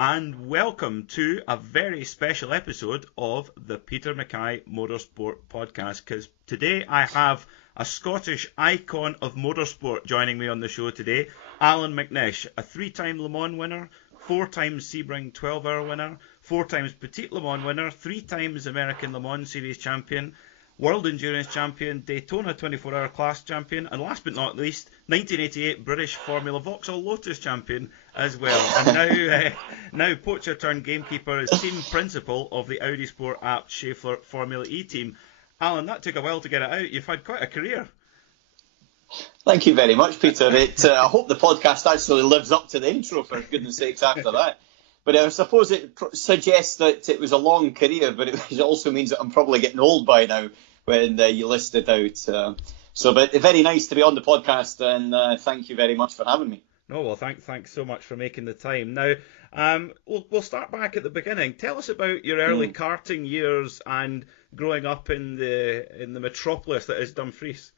and welcome to a very special episode of the Peter Mackay Motorsport podcast, because today I have a Scottish icon of motorsport joining me on the show today, Allan McNish, a three-time Le Mans winner, four times Sebring 12-hour winner, four times Petit Le Mans winner, three times American Le Mans Series champion, World Endurance Champion, Daytona 24-hour class champion, and last but not least, 1988 British Formula Vauxhall Lotus champion as well. And now poacher turned gamekeeper is team principal of the Audi Sport Apt Schaeffler Formula E team. Allan, that took a while to get it out. You've had quite a career. Thank you very much, Peter. I hope the podcast actually lives up to the intro, for goodness sakes, after that. But I suppose it suggests that it was a long career, but it also means that I'm probably getting old by now when you list it out. But very nice to be on the podcast, and thank you very much for having me. No, well, thanks so much for making the time. Now, we'll start back at the beginning. Tell us about your early karting years and growing up in the metropolis that is Dumfries.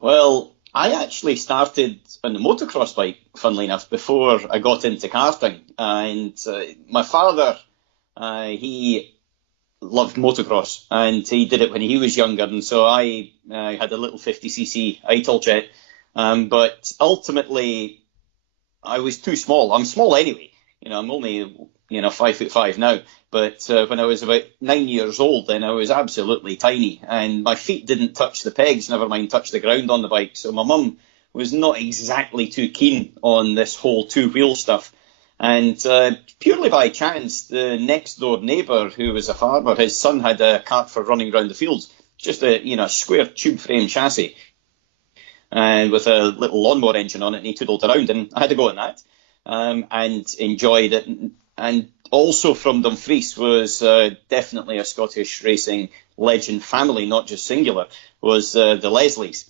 Well, I actually started on the motocross bike, funnily enough, before I got into karting. And my father, he loved motocross, and he did it when he was younger. And so I had a little 50cc Italjet. But ultimately, I was too small. I'm small anyway. I'm only 5'5" now. But when I was about 9 years old, then I was absolutely tiny, and my feet didn't touch the pegs, never mind touch the ground on the bike. So my mum was not exactly too keen on this whole two-wheel stuff. And purely by chance, the next door neighbour, who was a farmer, his son had a kart for running around the fields, just a square tube frame chassis, and with a little lawnmower engine on it, and he toodled around, and I had to go on that, and enjoyed it. And also from Dumfries was definitely a Scottish racing legend family, not just singular, was the Leslies,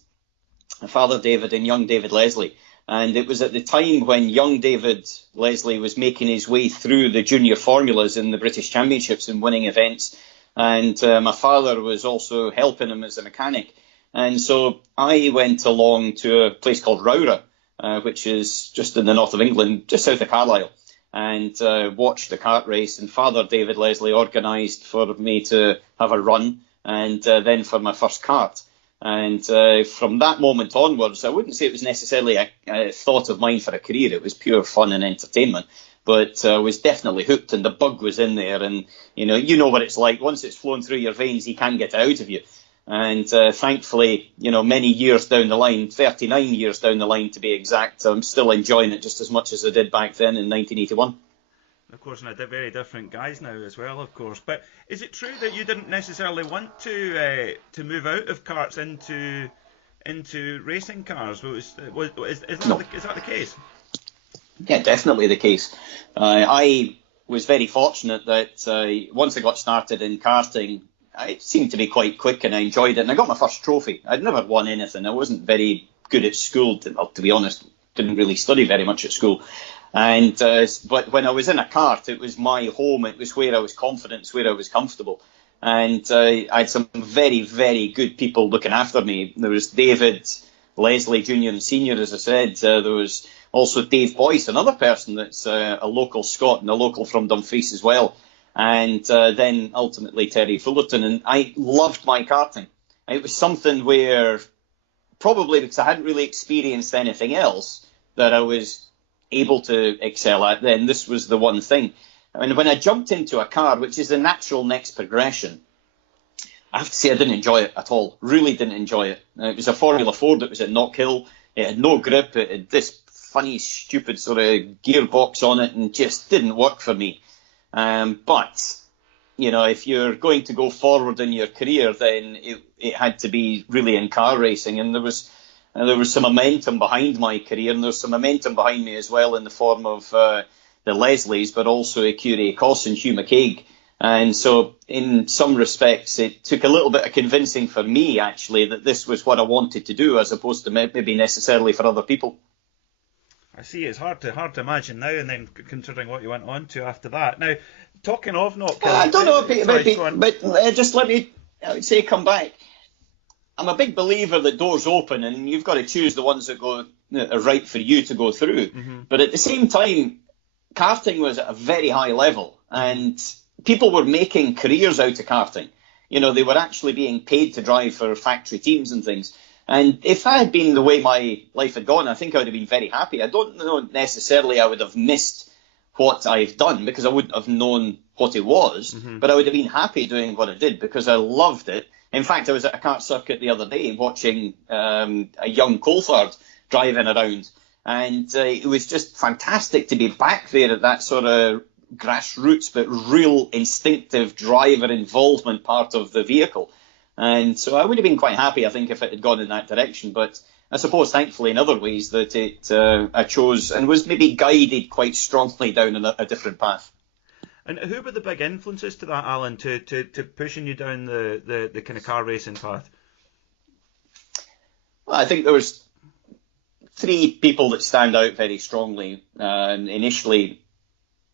Father David and young David Leslie. And it was at the time when young David Leslie was making his way through the junior formulas in the British Championships and winning events. And my father was also helping him as a mechanic. And so I went along to a place called Rowra, which is just in the north of England, just south of Carlisle, and watched the kart race. And Father David Leslie organised for me to have a run, and then for my first kart. And from that moment onwards, I wouldn't say it was necessarily a thought of mine for a career. It was pure fun and entertainment. But I was definitely hooked, and the bug was in there. And, you know what it's like. Once it's flown through your veins, you can't get it out of you. And thankfully, many years down the line, 39 years down the line to be exact, I'm still enjoying it just as much as I did back then in 1981. Of course, and very different guys now as well, of course. But is it true that you didn't necessarily want to move out of karts into racing cars? Is that the case? Yeah, definitely the case. I was very fortunate that once I got started in karting, it seemed to be quite quick, and I enjoyed it. And I got my first trophy. I'd never won anything. I wasn't very good at school, to be honest. Didn't really study very much at school. And but when I was in a kart, it was my home. It was where I was confident, it's where I was comfortable. And I had some very, very good people looking after me. There was David Leslie Jr. and Senior, as I said. There was also Dave Boyce, another person that's a local Scot and a local from Dumfries as well. And then ultimately Terry Fullerton. And I loved my karting. It was something where, probably because I hadn't really experienced anything else that I was able to excel at, then this was the one thing. I mean, when I jumped into a car, which is the natural next progression, I have to say I didn't enjoy it at all. Really didn't enjoy it. It was a Formula Ford that was at Knockhill. It had no grip. It had this funny, stupid sort of gearbox on it, and just didn't work for me. But if you're going to go forward in your career, then it had to be really in car racing. And there was some momentum behind my career, and there's some momentum behind me as well in the form of the Leslies, but also Curie Coss and Hugh McCaig. And so in some respects, it took a little bit of convincing for me, actually, that this was what I wanted to do, as opposed to maybe necessarily for other people. I see. It's hard to imagine now, and then considering what you went on to after that. Now, talking of Knockhill... I don't know, but just let me say come back. I'm a big believer that doors open, and you've got to choose the ones that are right for you to go through. Mm-hmm. But at the same time, karting was at a very high level, and people were making careers out of karting. You know, they were actually being paid to drive for factory teams and things. And if that had been the way my life had gone, I think I would have been very happy. I don't know necessarily I would have missed what I've done because I wouldn't have known what it was, but I would have been happy doing what I did because I loved it. In fact, I was at a kart circuit the other day watching a young Coulthard driving around, and it was just fantastic to be back there at that sort of grassroots but real instinctive driver involvement part of the vehicle. And so I would have been quite happy, I think, if it had gone in that direction. But I suppose, thankfully, in other ways that I chose and was maybe guided quite strongly down a different path. And who were the big influences to that, Alan, to pushing you down the kind of car racing path? Well, I think there was 3 people that stand out very strongly. Initially,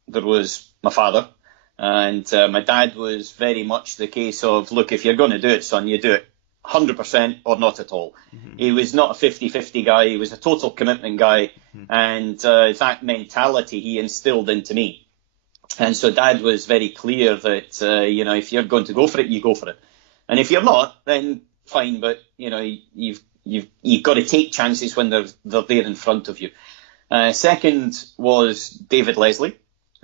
there was my father. And my dad was very much the case of, look, if you're going to do it, son, you do it 100% or not at all. He was not a 50-50 guy. He was a total commitment guy. And that mentality he instilled into me. And so Dad was very clear that, if you're going to go for it, you go for it. And if you're not, then fine. But, you've got to take chances when they're there in front of you. Second was David Leslie.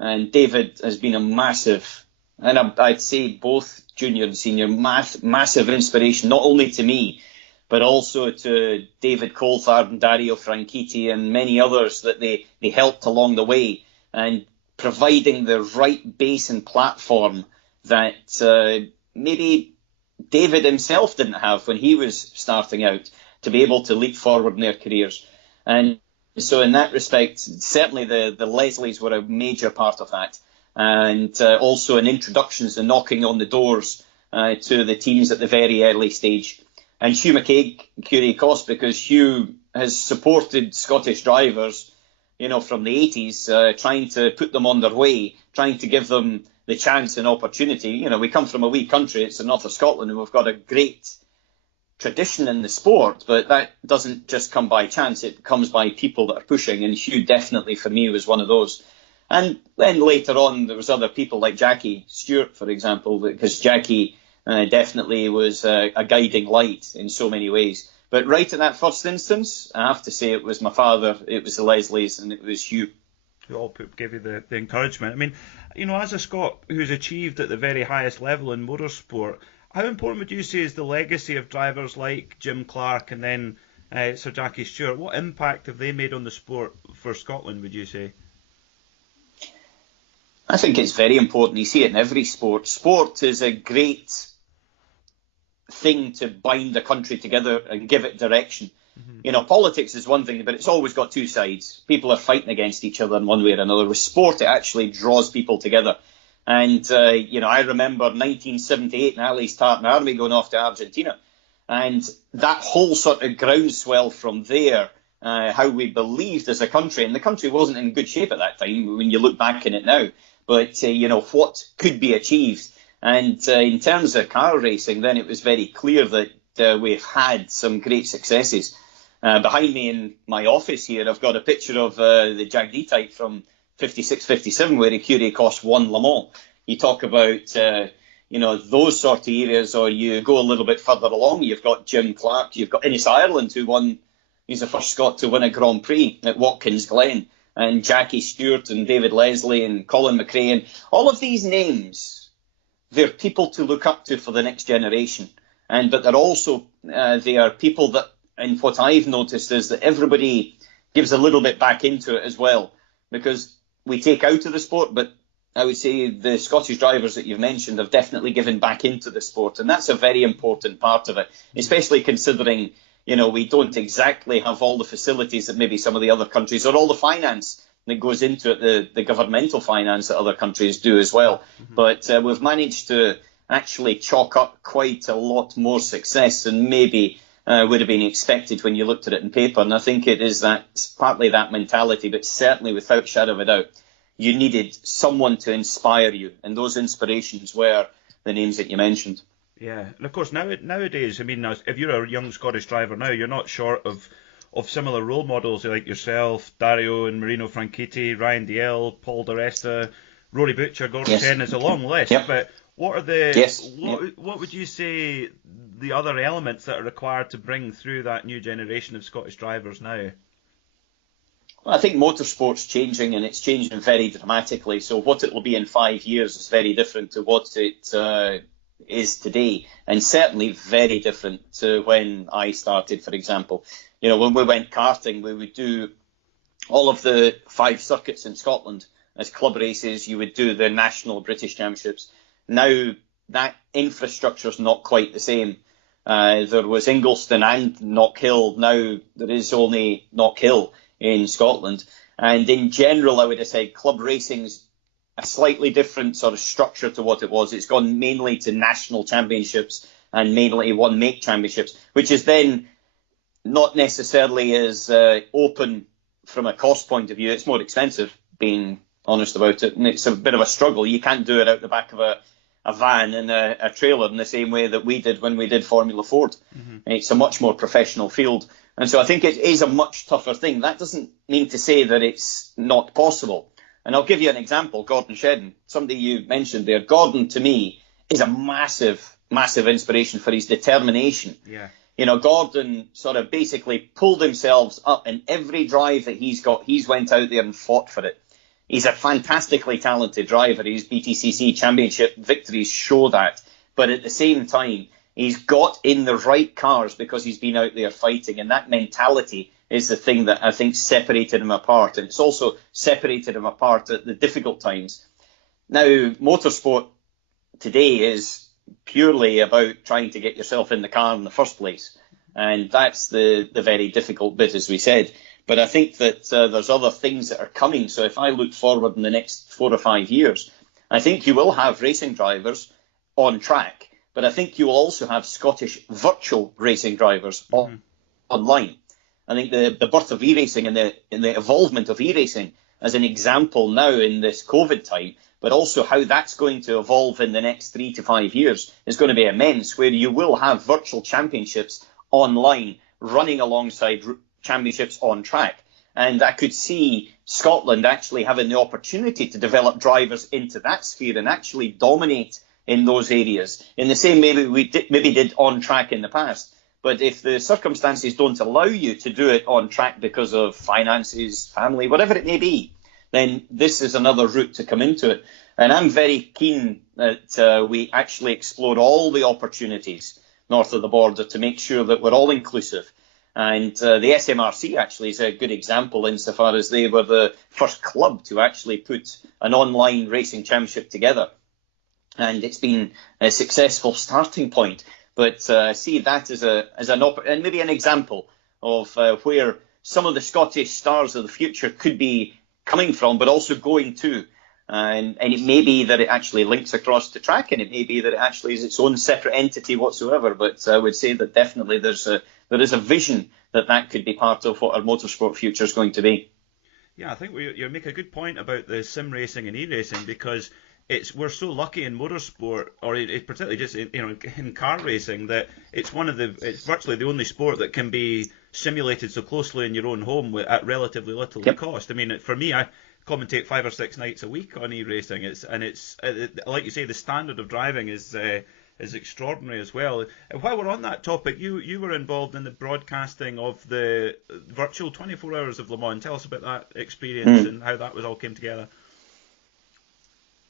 And David has been a massive, and I'd say both junior and senior, massive inspiration, not only to me, but also to David Coulthard and Dario Franchitti and many others that they helped along the way, and providing the right base and platform that maybe David himself didn't have when he was starting out, to be able to leap forward in their careers. And so in that respect, certainly the Leslies were a major part of that. And also in introductions and knocking on the doors to the teams at the very early stage. And Hugh McCaig, Curie Cost, because Hugh has supported Scottish drivers, from the 80s, trying to put them on their way, trying to give them the chance and opportunity. We come from a wee country, it's the north of Scotland, and we've got a great tradition in the sport, but that doesn't just come by chance. It comes by people that are pushing, and Hugh definitely for me was one of those. And then later on there was other people like Jackie Stewart, for example, because Jackie definitely was a guiding light in so many ways. But right in that first instance, I have to say it was my father, it was the Leslies, and it was Hugh. Who all gave you the encouragement. I mean, as a Scot who's achieved at the very highest level in motorsport, how important would you say is the legacy of drivers like Jim Clark and then Sir Jackie Stewart? What impact have they made on the sport for Scotland, would you say? I think it's very important. You see it in every sport. Sport is a great thing to bind a country together and give it direction. Politics is one thing, but it's always got 2 sides. People are fighting against each other in one way or another. With sport, it actually draws people together. And, I remember 1978 in Ali's Tartan Army going off to Argentina. And that whole sort of groundswell from there, how we believed as a country, and the country wasn't in good shape at that time when you look back in it now, but, what could be achieved. And in terms of car racing, then it was very clear that we've had some great successes. Behind me in my office here, I've got a picture of the Jagdee type from 56-57, where Curie Cost won Le Mans. You talk about, those sort of areas, or you go a little bit further along, you've got Jim Clark, you've got Innes Ireland, he's the first Scot to win a Grand Prix at Watkins Glen, and Jackie Stewart and David Leslie and Colin McRae, and all of these names, they're people to look up to for the next generation. But they're also, they are people that, and what I've noticed is that everybody gives a little bit back into it as well, because we take out of the sport, but I would say the Scottish drivers that you've mentioned have definitely given back into the sport, and that's a very important part of it, especially considering, we don't exactly have all the facilities that maybe some of the other countries, or all the finance that goes into it, the governmental finance that other countries do as well. But we've managed to actually chalk up quite a lot more success than maybe would have been expected when you looked at it in paper. And I think it is partly that mentality, but certainly without shadow of a doubt, you needed someone to inspire you. And those inspirations were the names that you mentioned. Yeah, and of course nowadays, if you're a young Scottish driver now, you're not short of of similar role models like yourself, Dario and Marino Franchitti, Ryan Dalziel, Paul di Resta, Rory Butcher, Gordon Shedden. It's a long list, but what are what would you say the other elements that are required to bring through that new generation of Scottish drivers now? Well, I think motorsport's changing, and it's changing very dramatically. So what it will be in 5 years is very different to what it is today, and certainly very different to when I started, for example. When we went karting, we would do all of the 5 circuits in Scotland as club races. You would do the national British championships. Now that infrastructure is not quite the same. There was Ingliston and Knockhill. Now there is only Knockhill in Scotland. And in general, I would have said club racing's a slightly different sort of structure to what it was. It's gone mainly to national championships and mainly one make championships, which is then not necessarily as open from a cost point of view. It's more expensive, being honest about it, and it's a bit of a struggle. You can't do it out the back of a van and a trailer in the same way that we did when we did Formula Ford. It's a much more professional field. And so I think it is a much tougher thing. That doesn't mean to say that it's not possible. And I'll give you an example. Gordon Shedden, somebody you mentioned there. Gordon, to me, is a massive, massive inspiration for his determination. Gordon sort of basically pulled himself up in every drive that he's got. He's went out there and fought for it. He's a fantastically talented driver. His BTCC championship victories show that. But at the same time, he's got in the right cars because he's been out there fighting. And that mentality is the thing that I think separated him apart. And it's also separated him apart at the difficult times. Now, motorsport today is purely about trying to get yourself in the car in the first place. And that's the very difficult bit, as we said. But I think that there's other things that are coming. So if I look forward in the next 4 or 5 years, I think you will have racing drivers on track. But I think you will also have Scottish virtual racing drivers online. I think the birth of e-racing and the evolvement of e-racing as an example now in this COVID time, but also how that's going to evolve in the next 3 to 5 years is going to be immense, where you will have virtual championships online running alongside championships on track. And I could see Scotland actually having the opportunity to develop drivers into that sphere and actually dominate in those areas in the same way we did on track in the past. But if the circumstances don't allow you to do it on track because of finances, family, whatever it may be, then this is another route to come into it. And I'm very keen that we actually explore all the opportunities north of the border to make sure that we're all inclusive. And the SMRC actually is a good example insofar as they were the first club to actually put an online racing championship together. And it's been a successful starting point. But see that as and maybe an example of where some of the Scottish stars of the future could be coming from, but also going to. And it may be that it actually links across to track, and it may be that it actually is its own separate entity whatsoever. But I would say that definitely there is a vision that could be part of what our motorsport future is going to be. Yeah, I think you make a good point about the sim racing and e-racing, because we're so lucky in motorsport, or particularly just in car racing, that it's virtually the only sport that can be simulated so closely in your own home at relatively little cost. I mean, for me, I commentate 5 or 6 nights a week on e-racing. It's like you say, the standard of driving is extraordinary as well. And while we're on that topic, you were involved in the broadcasting of the virtual 24 Hours of Le Mans. Tell us about that experience and how that all came together.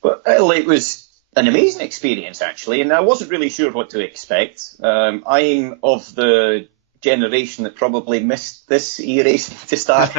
Well, it was an amazing experience, actually, and I wasn't really sure what to expect. I'm of the generation that probably missed this e-racing to start.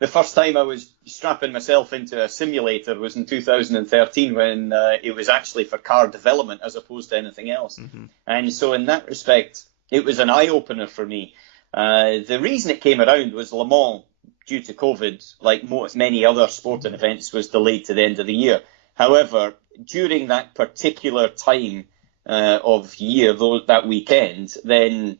The first time I was strapping myself into a simulator was in 2013 when it was actually for car development as opposed to anything else. And so in that respect, it was an eye-opener for me. The reason it came around was Le Mans, due to COVID, like many other sporting events, was delayed to the end of the year. However, during that particular time of year, that weekend, then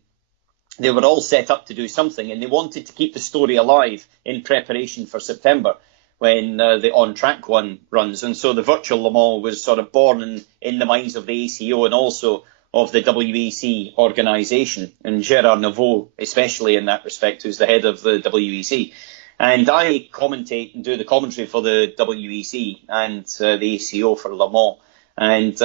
they were all set up to do something, and they wanted to keep the story alive in preparation for September when the on-track one runs. And so the virtual Le Mans was sort of born in the minds of the ACO and also of the WEC organisation, and Gerard Neveu especially in that respect, who's the head of the WEC. And I commentate and do the commentary for the WEC and the ACO for Le Mans. And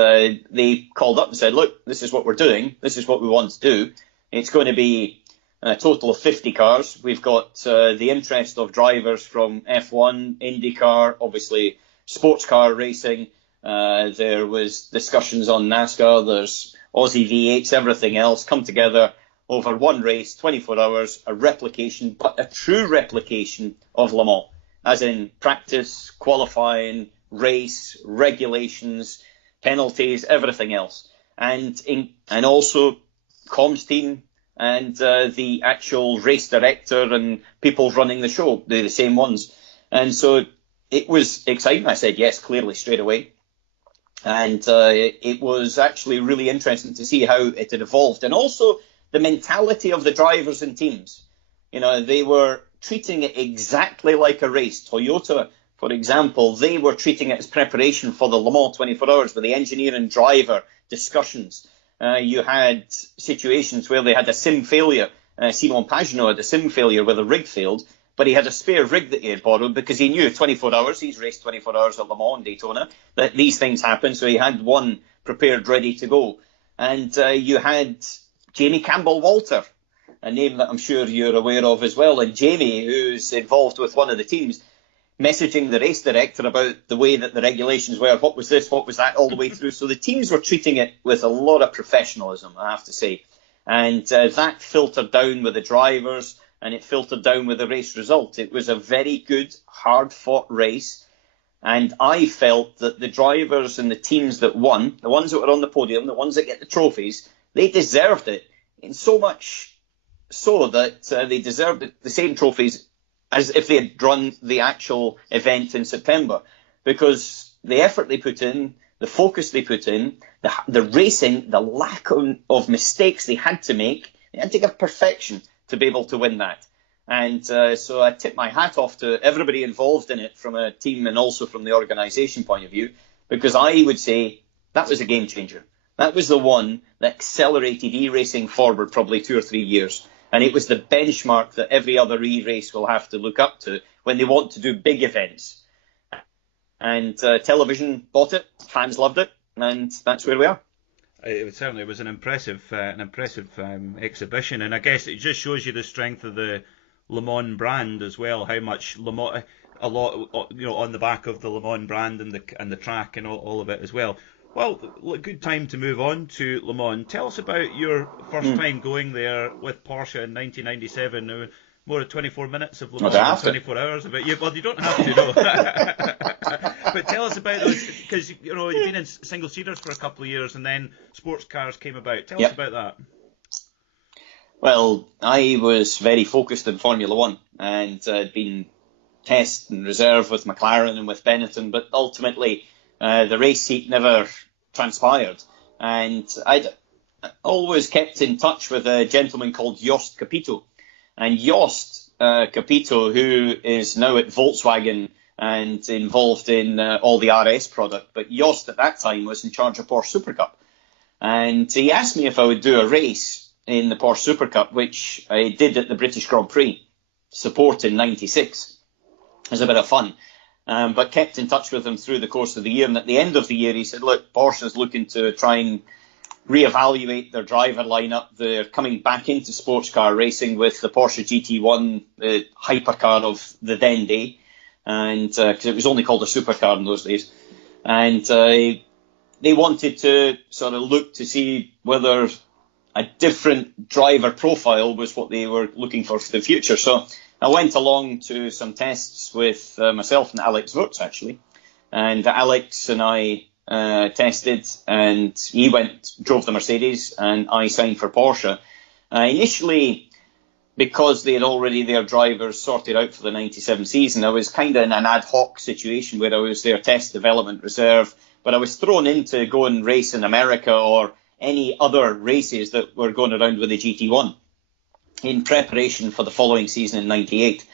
they called up and said, look, this is what we're doing. This is what we want to do. It's going to be a total of 50 cars. We've got the interest of drivers from F1, IndyCar, obviously sports car racing. There was discussions on NASCAR. There's Aussie V8s, everything else come together over one race, 24 hours, a replication, but a true replication of Le Mans, as in practice, qualifying, race, regulations, penalties, everything else. And also comms team and the actual race director and people running the show, they're the same ones. And so it was exciting. I said yes, clearly, straight away. And it was actually really interesting to see how it had evolved. And also the mentality of the drivers and teams. You know, they were treating it exactly like a race. Toyota, for example, they were treating it as preparation for the Le Mans 24 hours with the engineer and driver discussions. You had situations where they had a sim failure. Simon Pagenaud had a sim failure where the rig failed, but he had a spare rig that he had borrowed because he knew 24 hours, he's raced 24 hours at Le Mans and Daytona, that these things happen, so he had one prepared, ready to go. And you had Jamie Campbell-Walter, a name that I'm sure you're aware of as well, and Jamie, who's involved with one of the teams, messaging the race director about the way that the regulations were, what was this, what was that, all the way through. So the teams were treating it with a lot of professionalism, I have to say. And that filtered down with the drivers, and it filtered down with the race result. It was a very good, hard-fought race, and I felt that the drivers and the teams that won, the ones that were on the podium, the ones that get the trophies, they deserved it, in so much so that they deserved the same trophies as if they had run the actual event in September, because the effort they put in, the focus they put in, the racing, the lack of mistakes they had to make, they had to give perfection to be able to win that. And so I tip my hat off to everybody involved in it from a team and also from the organisation point of view, because I would say that was a game changer. That was the one that accelerated e-racing forward probably 2 or 3 years. And it was the benchmark that every other e-race will have to look up to when they want to do big events. And television bought it, fans loved it, and that's where we are. It certainly was an impressive exhibition, and I guess it just shows you the strength of the Le Mans brand as well. How much Le Mans, a lot, on the back of the Le Mans brand and the track and all of it as well. Well, good time to move on to Le Mans. Tell us about your first time going there with Porsche in 1997. More than 24 minutes of Le Mans, 24 hours of it. Well, you don't have to, no. But tell us about those, because you've been in single seaters for a couple of years, and then sports cars came about. Tell us about that. Well, I was very focused in Formula One, and I'd been test and reserve with McLaren and with Benetton, but ultimately the race seat never transpired. And I'd always kept in touch with a gentleman called Jost Capito. And Jost Capito, who is now at Volkswagen and involved in all the RS product, but Jost at that time was in charge of Porsche Super Cup. And he asked me if I would do a race in the Porsche Super Cup, which I did at the British Grand Prix, support in 96. It was a bit of fun. But kept in touch with him through the course of the year. And at the end of the year, he said, look, Porsche is looking to try and reevaluate their driver lineup. They're coming back into sports car racing with the Porsche GT1, the hypercar of the then day. And because it was only called a supercar in those days. And they wanted to sort of look to see whether a different driver profile was what they were looking for the future. So I went along to some tests with myself and Alex Wurz, actually. And Alex and I tested, and he drove the Mercedes, and I signed for Porsche. Initially, because they had already their drivers sorted out for the 97 season, I was kind of in an ad hoc situation where I was their test development reserve, but I was thrown in to go and race in America or any other races that were going around with the GT1 in preparation for the following season in 98.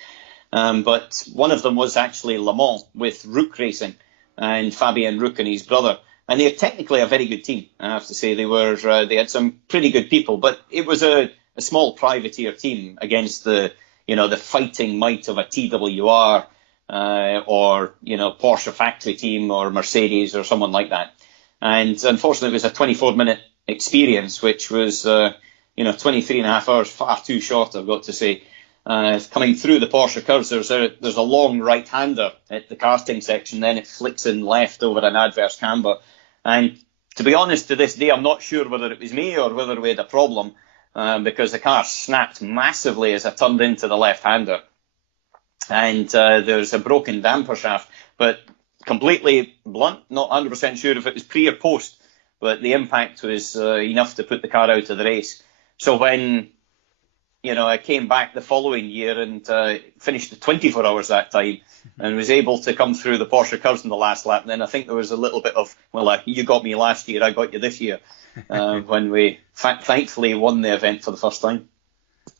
But one of them was actually Le Mans with Rook Racing and Fabien Rook and his brother. And they're technically a very good team, I have to say. They had some pretty good people, but it was a small privateer team against the fighting might of a TWR or Porsche factory team or Mercedes or someone like that. And unfortunately, it was a 24-minute experience, which was 23 and a half hours, far too short, I've got to say. Coming through the Porsche curves, there's a long right-hander at the karting section, then it flicks in left over an adverse camber. And to be honest, to this day, I'm not sure whether it was me or whether we had a problem, because the car snapped massively as I turned into the left-hander. And there's a broken damper shaft, but completely blunt, not 100% sure if it was pre or post, but the impact was enough to put the car out of the race. So when I came back the following year and finished the 24 hours that time and was able to come through the Porsche curves in the last lap. And then I think there was a little bit of, you got me last year, I got you this year, when we thankfully won the event for the first time.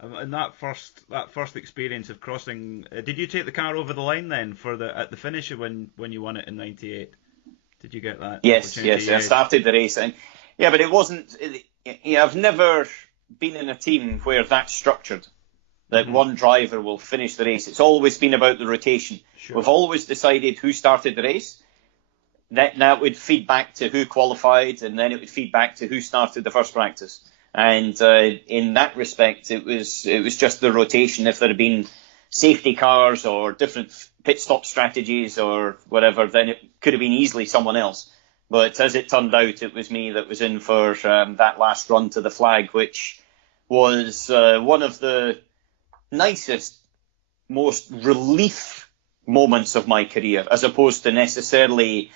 And that first experience of crossing, did you take the car over the line then at the finish when you won it in '98? Did you get that? Yes. I started the race, and but it wasn't. I've never been in a team where that's structured, that one driver will finish the race. It's always been about the rotation. Sure. We've always decided who started the race. That would feed back to who qualified, and then it would feed back to who started the first practice. And in that respect, it was just the rotation. If there had been safety cars or different pit stop strategies or whatever, then it could have been easily someone else. But as it turned out, it was me that was in for that last run to the flag, which was one of the nicest, most relief moments of my career, as opposed to necessarily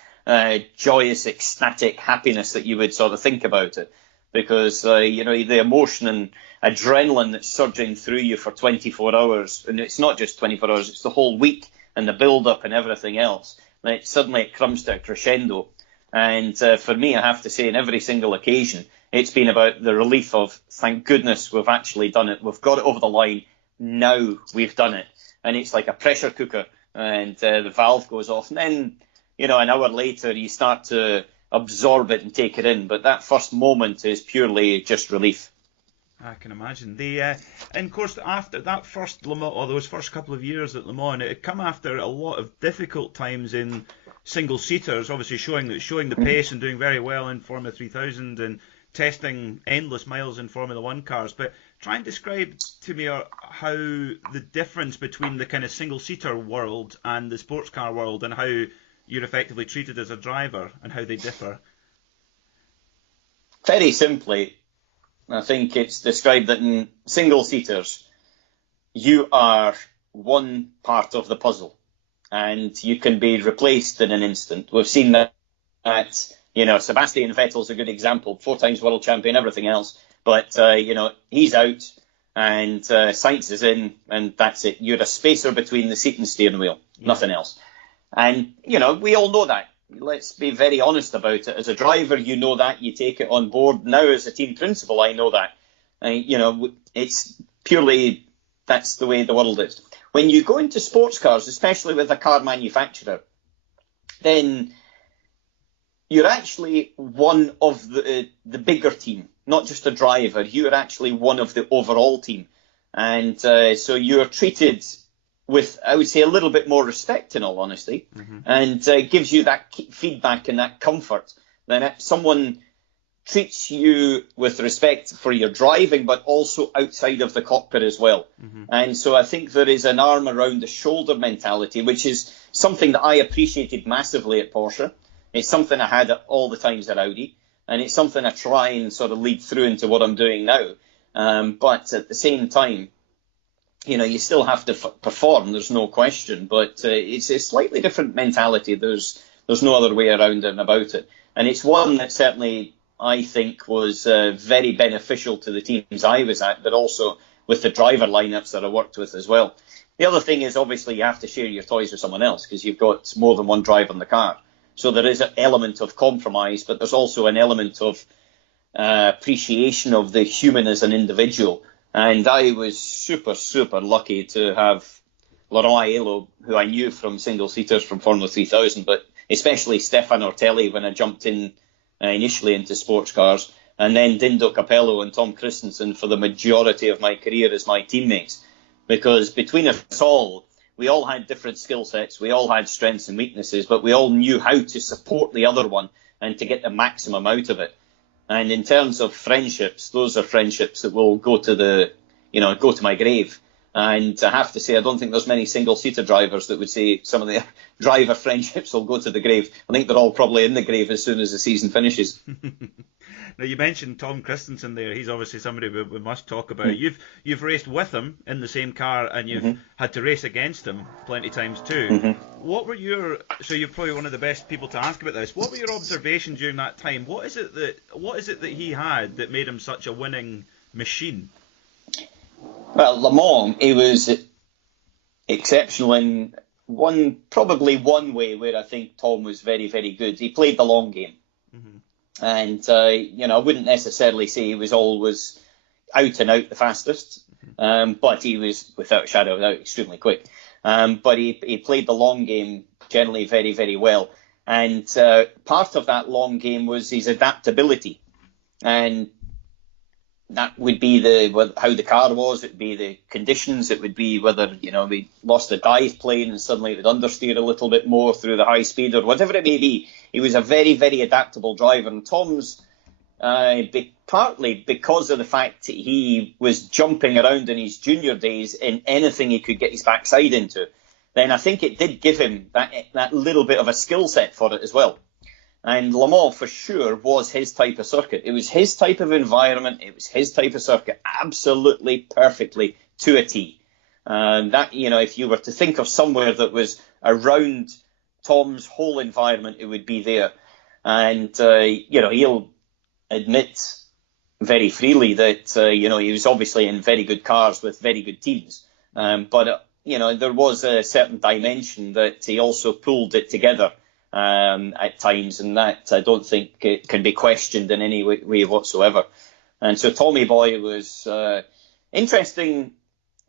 joyous, ecstatic happiness that you would sort of think about it. Because, the emotion and adrenaline that's surging through you for 24 hours, and it's not just 24 hours, it's the whole week and the build-up and everything else. And suddenly it comes to a crescendo. And for me, I have to say, in every single occasion, it's been about the relief of, thank goodness we've actually done it. We've got it over the line. Now we've done it. And it's like a pressure cooker, and the valve goes off. And then, an hour later, you start to absorb it and take it in, but that first moment is purely just relief. I can imagine. And of course, after that first Le Mans, or those first couple of years at Le Mans, it had come after a lot of difficult times in single-seaters, obviously showing the pace and doing very well in Formula 3000 and testing endless miles in Formula 1 cars. But try and describe to me how the difference between the kind of single-seater world and the sports car world, and how you're effectively treated as a driver, and how they differ. Very simply, I think it's described that in single-seaters, you are one part of the puzzle, and you can be replaced in an instant. We've seen that Sebastian Vettel's a good example, 4 times world champion, everything else, but he's out, and Sainz is in, and that's it. You're a spacer between the seat and steering wheel, nothing else. And, we all know that. Let's be very honest about it. As a driver, you know that. You take it on board. Now, as a team principal, I know that. It's purely, that's the way the world is. When you go into sports cars, especially with a car manufacturer, then you're actually one of the bigger team, not just a driver. You're actually one of the overall team. And so you're treated with, I would say, a little bit more respect, in all honesty, and gives you that feedback and that comfort. Then if someone treats you with respect for your driving, but also outside of the cockpit as well. And so I think there is an arm around the shoulder mentality, which is something that I appreciated massively at Porsche. It's something I had at all the times at Audi, and it's something I try and sort of lead through into what I'm doing now. But at the same time, you still have to perform, there's no question, but it's a slightly different mentality. There's no other way around it and about it. And it's one that certainly I think was very beneficial to the teams I was at, but also with the driver lineups that I worked with as well. The other thing is, obviously, you have to share your toys with someone else because you've got more than one driver in the car. So there is an element of compromise, but there's also an element of appreciation of the human as an individual. And I was super, super lucky to have Laurent Aiello, who I knew from single-seaters from Formula 3000, but especially Stefan Ortelli when I jumped in initially into sports cars, and then Dindo Capello and Tom Christensen for the majority of my career as my teammates. Because between us all, we all had different skill sets, we all had strengths and weaknesses, but we all knew how to support the other one and to get the maximum out of it. And in terms of friendships, those are friendships that will go to my grave. And I have to say, I don't think there's many single-seater drivers that would say some of the driver friendships will go to the grave. I think they're all probably in the grave as soon as the season finishes. Now, you mentioned Tom Christensen there. He's obviously somebody we must talk about. You've raced with him in the same car, and you've had to race against him plenty of times too. What were so you're probably one of the best people to ask about this. What were your observations during that time? What is it that he had that made him such a winning machine? Well, Le Mans, he was exceptional in probably one way where I think Tom was very, very good. He played the long game. And, I wouldn't necessarily say he was always out and out the fastest, but he was, without a shadow of a doubt, extremely quick. But he played the long game generally very, very well. And part of that long game was his adaptability. And that would be how the car was, it would be the conditions, it would be whether, we lost a dive plane and suddenly it would understeer a little bit more through the high speed or whatever it may be. He was a very, very adaptable driver. And Tom's, partly because of the fact that he was jumping around in his junior days in anything he could get his backside into, then I think it did give him that little bit of a skill set for it as well. And Le Mans, for sure, was his type of circuit. It was his type of environment. It was his type of circuit, absolutely perfectly to a T. And that, if you were to think of somewhere that was around Tom's whole environment, it would be there. And, he'll admit very freely that, he was obviously in very good cars with very good teams. But there was a certain dimension that he also pulled it together at times, and that I don't think it can be questioned in any way whatsoever. And so Tommy Boy was interesting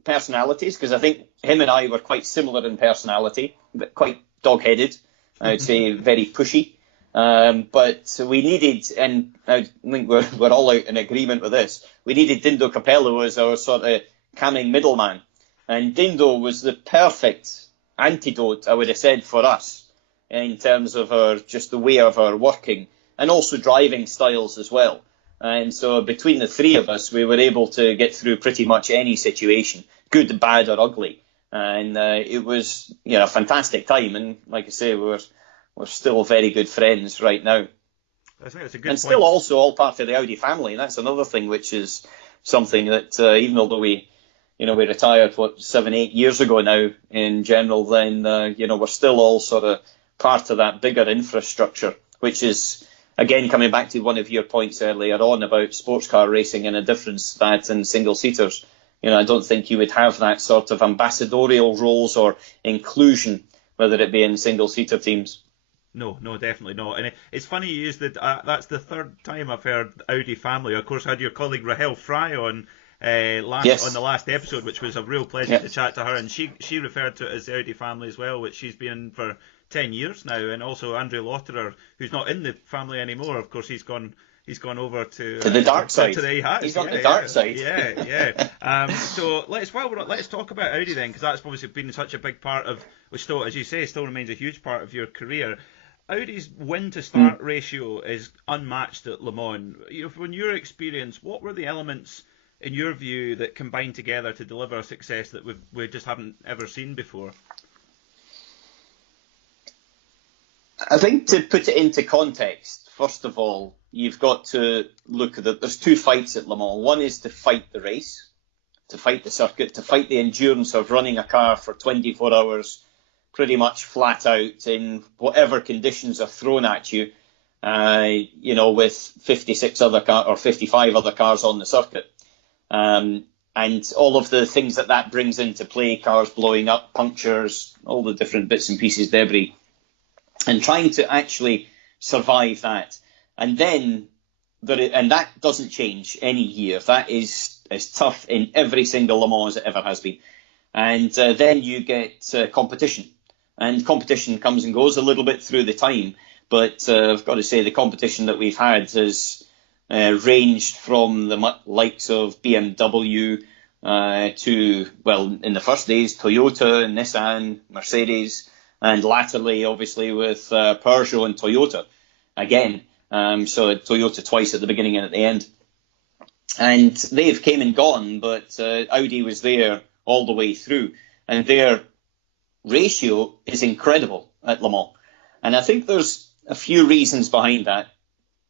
personalities, because I think him and I were quite similar in personality, but quite dog-headed, I would say very pushy. But we needed, and I think we're all out in agreement with this, we needed Dindo Capello as our sort of calming middleman. And Dindo was the perfect antidote, I would have said, for us, in terms of the way of our working and also driving styles as well. And so between the three of us, we were able to get through pretty much any situation, good, bad or ugly. And it was, a fantastic time. And like I say, we're still very good friends right now. I think that's a good and point. Still also all part of the Audi family. And that's another thing, which is something that even although we retired, 7-8 years ago now in general, then, we're still all sort of part of that bigger infrastructure, which is, again, coming back to one of your points earlier on about sports car racing and a difference that in single-seaters. I don't think you would have that sort of ambassadorial roles or inclusion, whether it be in single-seater teams. No, definitely not. And it's funny you used that. That's the third time I've heard Audi family. Of course, I had your colleague Rahel Fry on on the last episode, which was a real pleasure to chat to her, and she referred to it as the Audi family as well, which she's been in for 10 years now. And also Andre Lotterer, who's not in the family anymore. Of course, he's gone over to the dark side. He's on the dark side. So let's talk about Audi then, because that's obviously been such a big part of, which still, as you say, still remains a huge part of your career. Audi's win to start ratio is unmatched at Le Mans. From your experience, what were the elements in your view that combined together to deliver a success that we just haven't ever seen before? I think to put it into context, first of all, you've got to look at it. There's two fights at Le Mans. One is to fight the race, to fight the circuit, to fight the endurance of running a car for 24 hours, pretty much flat out in whatever conditions are thrown at you, with 56 other or 55 other cars on the circuit. And all of the things that brings into play, cars blowing up, punctures, all the different bits and pieces, debris, and trying to actually survive that. And then, and that doesn't change any year. That is as tough in every single Le Mans as it ever has been. And then you get competition. and competition comes and goes a little bbit through the time. But I've got to say the competition that we've had has ranged from the likes of BMW to, well, in the first days, Toyota, Nissan, Mercedes, and latterly, obviously, with Peugeot and Toyota again. So Toyota twice at the beginning and at the end. And they've came and gone, but Audi was there all the way through. And their ratio is incredible at Le Mans. And I think there's a few reasons behind that.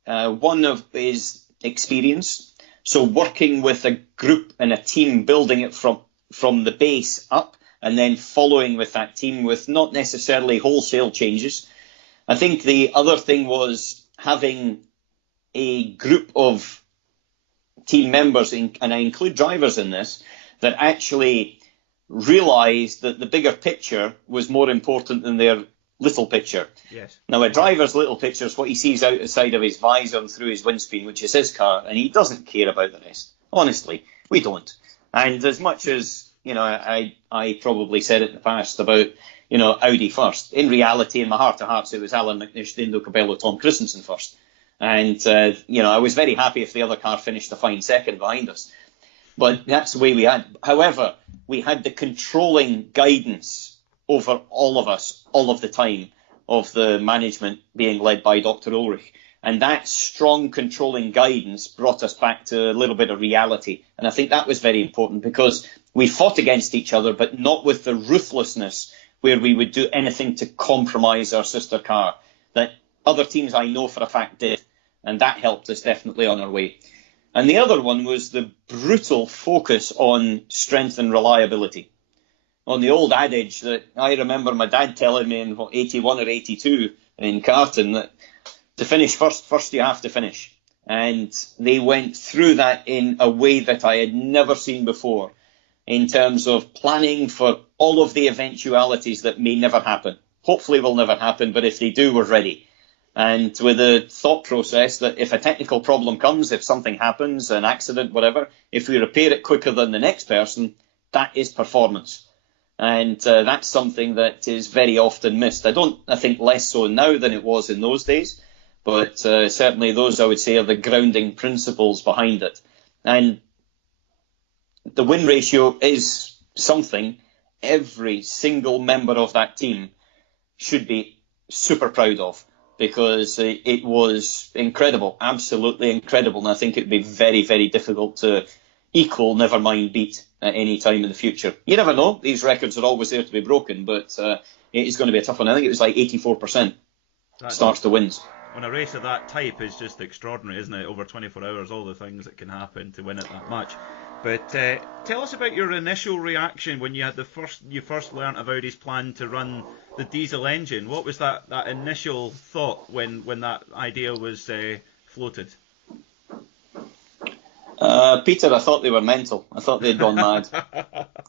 One is experience. So working with a group and a team, building it from the base up, and then following with that team with not necessarily wholesale changes. I think the other thing was having a group of team members, and I include drivers in this, that actually realised that the bigger picture was more important than their little picture. Yes. Now, a driver's little picture is what he sees out the side of his visor and through his windscreen, which is his car, and he doesn't care about the rest. Honestly, we don't. And as much as, I probably said it in the past about, Audi first, in reality, in my heart of hearts, it was Allan, McNish, Dindo Cabello, Tom Christensen first. And, I was very happy if the other car finished a fine second behind us. But that's the way we had. However, we had the controlling guidance over all of us, all of the time, of the management being led by Dr. Ulrich. And that strong controlling guidance brought us back to a little bit of reality. And I think that was very important because we fought against each other, but not with the ruthlessness where we would do anything to compromise our sister car that other teams I know for a fact did. And that helped us definitely on our way. And the other one was the brutal focus on strength and reliability. On the old adage that I remember my dad telling me in 81 or 82 in karting that to finish first you have to finish. And they went through that in a way that I had never seen before in terms of planning for all of the eventualities that may never happen. Hopefully will never happen, but if they do, we're ready. And with a thought process that if a technical problem comes, if something happens, an accident, whatever, if we repair it quicker than the next person, that is performance. And that's something that is very often missed. I think less so now than it was in those days, but certainly those I would say are the grounding principles behind it. And the win ratio is something every single member of that team should be super proud of because it was incredible, absolutely incredible. And I think it would be very, very difficult to equal, never mind beat at any time in the future. You never know. These records are always there to be broken, but it is going to be a tough one. I think it was like 84% starts to wins. On a race of that type is just extraordinary, isn't it? Over 24 hours, all the things that can happen to win it that much. But tell us about your initial reaction when you first learnt about his plan to run the diesel engine. What was that initial thought when that idea was floated? Peter, I thought they were mental. I thought they'd gone mad.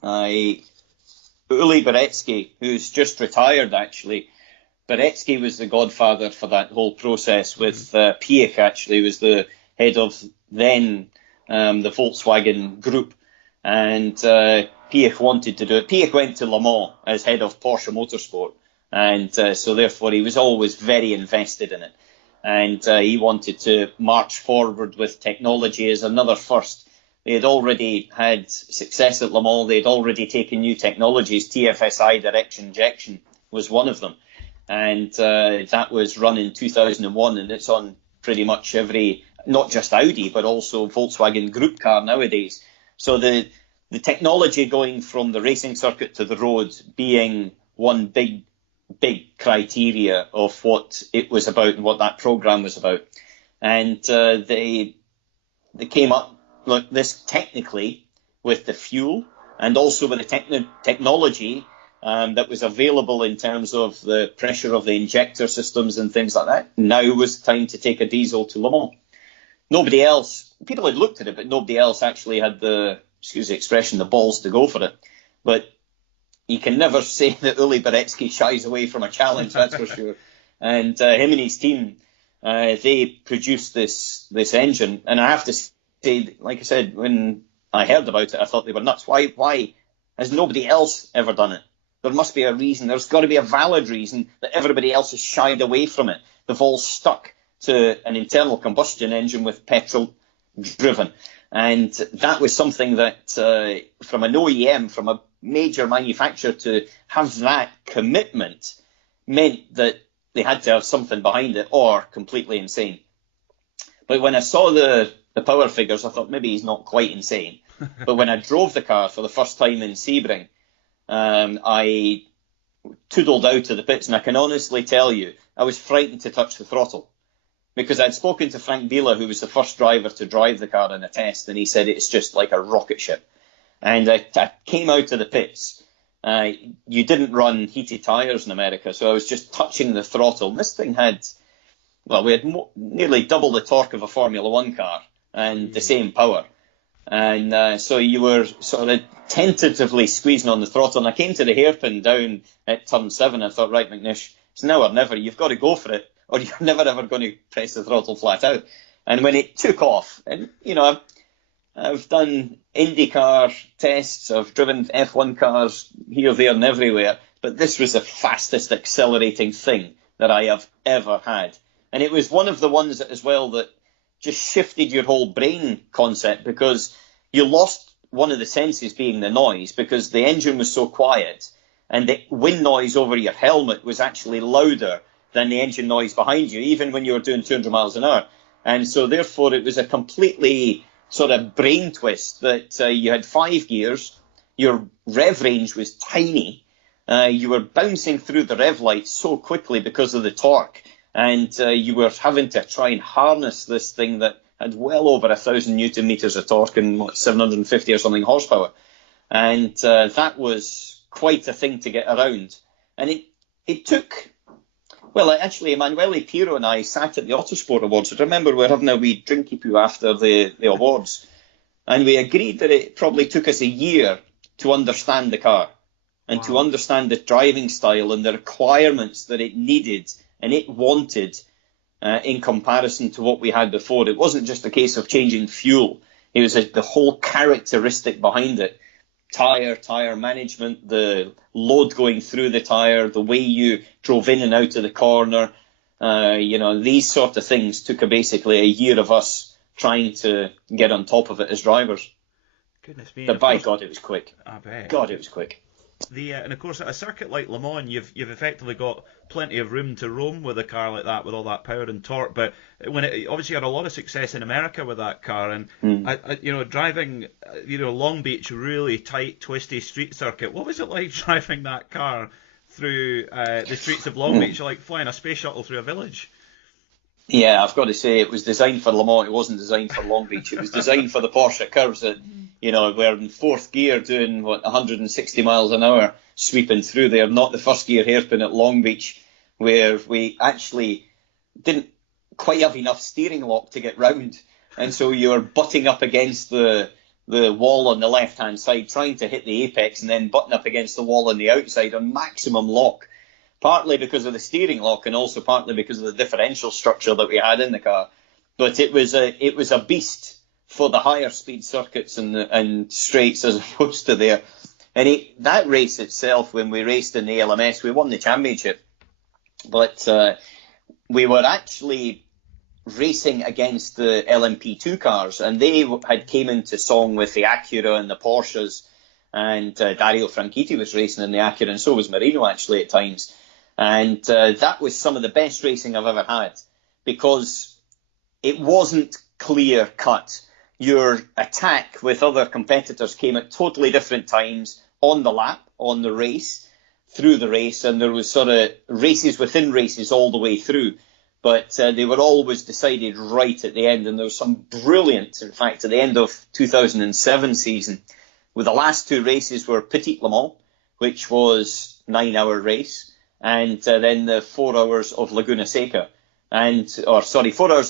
Uli Beretsky, who's just retired actually, Beretsky was the godfather for that whole process with Piech actually was the head of then the Volkswagen group, and Piech wanted to do it. Piech went to Le Mans as head of Porsche Motorsport, and so therefore he was always very invested in it. And he wanted to march forward with technology as another first. They had already had success at Le Mans. They had already taken new technologies. TFSI direct injection was one of them. And that was run in 2001, and it's on pretty much every, not just Audi, but also Volkswagen Group car nowadays. So the technology going from the racing circuit to the road being one big criteria of what it was about and what that program was about. And they came up like this technically with the fuel and also with the technology that was available in terms of the pressure of the injector systems and things like that. Now was the time to take a diesel to Le Mans. Nobody else, people had looked at it, but nobody else actually had the, excuse the expression, the balls to go for it. But you can never say that Uli Beretsky shies away from a challenge, that's for sure. And him and his team, they produced this engine. And I have to say, like I said, when I heard about it, I thought they were nuts. Why has nobody else ever done it? There must be a reason. There's got to be a valid reason that everybody else has shied away from it. They've all stuck to an internal combustion engine with petrol driven. And that was something that from an OEM, from a major manufacturer, to have that commitment meant that they had to have something behind it, or completely insane. But when I saw the power figures, I thought maybe he's not quite insane. But when I drove the car for the first time in Sebring, I toodled out to the pits, and I can honestly tell you, I was frightened to touch the throttle. Because I'd spoken to Frank Biela, who was the first driver to drive the car in a test, and he said it's just like a rocket ship. And I came out of the pits. You didn't run heated tyres in America, so I was just touching the throttle. And this thing had, well, we had nearly double the torque of a Formula One car and the same power. And so you were sort of tentatively squeezing on the throttle. And I came to the hairpin down at turn 7. I thought, right, McNish, it's now or never. You've got to go for it, or you're never, ever going to press the throttle flat out. And when it took off, and, you know, I've done IndyCar tests, I've driven F1 cars here, there, and everywhere, but this was the fastest accelerating thing that I have ever had. And it was one of the ones that, as well, that just shifted your whole brain concept, because you lost one of the senses, being the noise, because the engine was so quiet, and the wind noise over your helmet was actually louder than the engine noise behind you, even when you were doing 200 miles an hour. And so therefore it was a completely sort of brain twist that you had 5 gears, your rev range was tiny, you were bouncing through the rev lights so quickly because of the torque, and you were having to try and harness this thing that had well over 1,000 Newton meters of torque and 750 or something horsepower. And that was quite a thing to get around. And it took... Well, actually, Emanuele Pirro and I sat at the Autosport Awards. I remember we were having a wee drinky poo after the awards, and we agreed that it probably took us a year to understand the car and to understand the driving style and the requirements that it needed and it wanted in comparison to what we had before. It wasn't just a case of changing fuel. It was the whole characteristic behind it. Tyre management, the load going through the tyre, the way you drove in and out of the corner, these sort of things took basically a year of us trying to get on top of it as drivers. Goodness me. But by God, it was quick. I bet. God, it was quick. And of course, at a circuit like Le Mans, you've effectively got plenty of room to roam with a car like that, with all that power and torque. But when it obviously had a lot of success in America with that car, and driving, Long Beach, really tight, twisty street circuit. What was it like driving that car through the streets of Long Beach, like flying a space shuttle through a village? Yeah, I've got to say, it was designed for Le Mans. It wasn't designed for Long Beach. It was designed for the Porsche curves that, we're in fourth gear doing, 160 miles an hour, sweeping through there, not the first gear hairpin at Long Beach, where we actually didn't quite have enough steering lock to get round. And so you were butting up against the wall on the left-hand side, trying to hit the apex, and then butting up against the wall on the outside on maximum lock. Partly because of the steering lock, and also partly because of the differential structure that we had in the car. But it was a beast for the higher speed circuits and straights as opposed to there. And that race itself, when we raced in the LMS, we won the championship. But we were actually racing against the LMP2 cars, and they had came into song with the Acura and the Porsches. And Dario Franchitti was racing in the Acura, and so was Marino actually at times. And that was some of the best racing I've ever had, because it wasn't clear cut. Your attack with other competitors came at totally different times on the lap, on the race, through the race, and there was sort of races within races all the way through. But they were always decided right at the end, and there was some brilliant, in fact, at the end of 2007 season, with the last two races were Petit Le Mans, which was 9-hour race, and then the 4 hours of Laguna Seca. 4 hours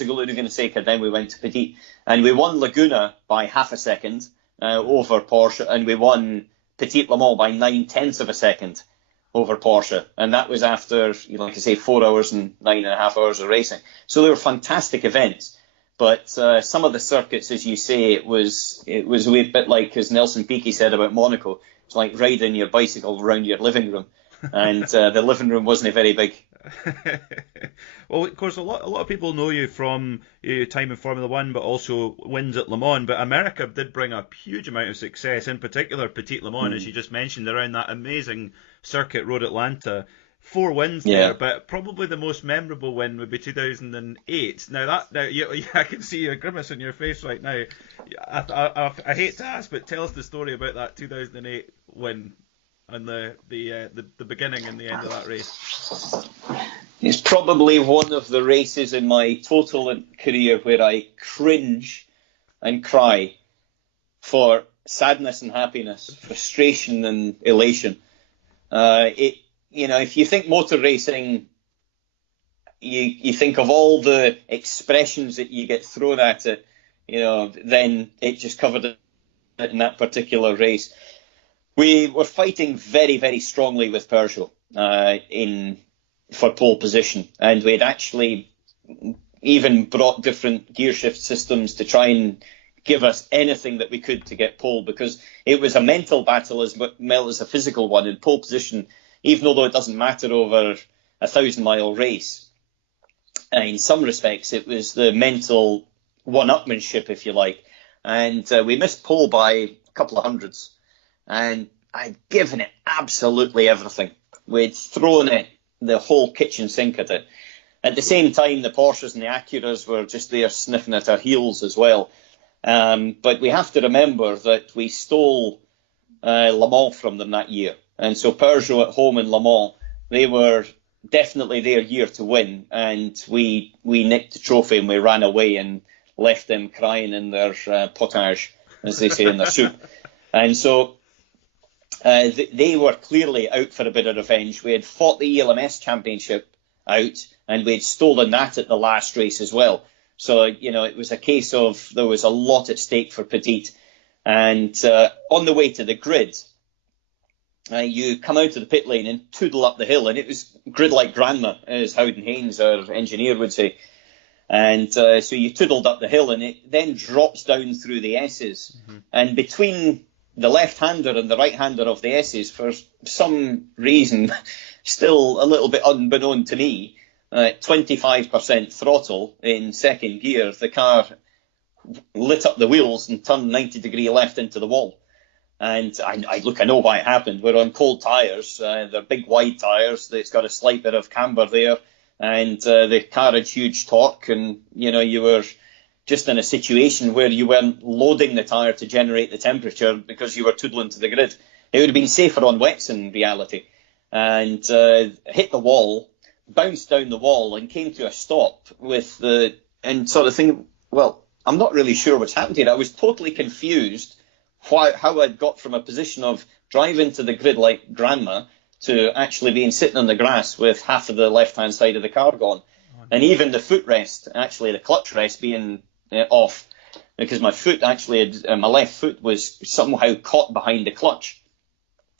of Laguna Seca, then we went to Petit. And we won Laguna by half a second over Porsche, and we won Petit Le Mans by 9/10 of a second over Porsche. And that was after, 4 hours and 9.5 hours of racing. So they were fantastic events. But some of the circuits, as you say, it was a wee bit like, as Nelson Piquet said about Monaco, like riding your bicycle around your living room, and the living room wasn't very big. Well, of course, a lot of people know you from your time in Formula One, but also wins at Le Mans. But America did bring a huge amount of success, in particular Petit Le Mans, as you just mentioned, around that amazing circuit, Road Atlanta. 4 wins there, but probably the most memorable win would be 2008. Now I can see a grimace on your face right now. I hate to ask, but tell us the story about that 2008 win and the beginning and the end of that race. It's probably one of the races in my total career where I cringe and cry for sadness and happiness, frustration and elation. If you think motor racing, you think of all the expressions that you get thrown at it, then it just covered it in that particular race. We were fighting very, very strongly with Peugeot for pole position, and we had actually even brought different gear shift systems to try and give us anything that we could to get pole, because it was a mental battle as well as a physical one. In pole position, even though it doesn't matter over a 1,000-mile race, in some respects it was the mental one-upmanship, if you like. And we missed pole by a couple of hundreds, and I'd given it absolutely everything. We'd thrown it, the whole kitchen sink at it. At the same time, the Porsches and the Acuras were just there sniffing at our heels as well. But we have to remember that we stole Le Mans from them that year. And so Peugeot at home in Le Mans, they were definitely their year to win. And we nicked the trophy and we ran away and left them crying in their potage, as they say in their soup. And so they were clearly out for a bit of revenge. We had fought the ELMS championship out, and we had stolen that at the last race as well. So, it was a case of there was a lot at stake for Petit. And on the way to the grid, you come out of the pit lane and toodle up the hill, and it was grid like grandma, as Howden Haynes, our engineer, would say. And so you toodled up the hill, and it then drops down through the S's. Mm-hmm. And between the left-hander and the right-hander of the S's, for some reason, still a little bit unbeknown to me, 25% throttle in second gear, the car lit up the wheels and turned 90-degree left into the wall. And I know why it happened. We're on cold tyres. They're big wide tyres. It's got a slight bit of camber there. And the car had huge torque. And, you were just in a situation where you weren't loading the tyre to generate the temperature because you were toodling to the grid. It would have been safer on wets in reality. And hit the wall, bounced down the wall and came to a stop and sort of thinking, well, I'm not really sure what's happened here. I was totally confused how I'd got from a position of driving to the grid like grandma to actually being sitting on the grass with half of the left-hand side of the car gone. And even the footrest, actually the clutch rest being off, because my left foot was somehow caught behind the clutch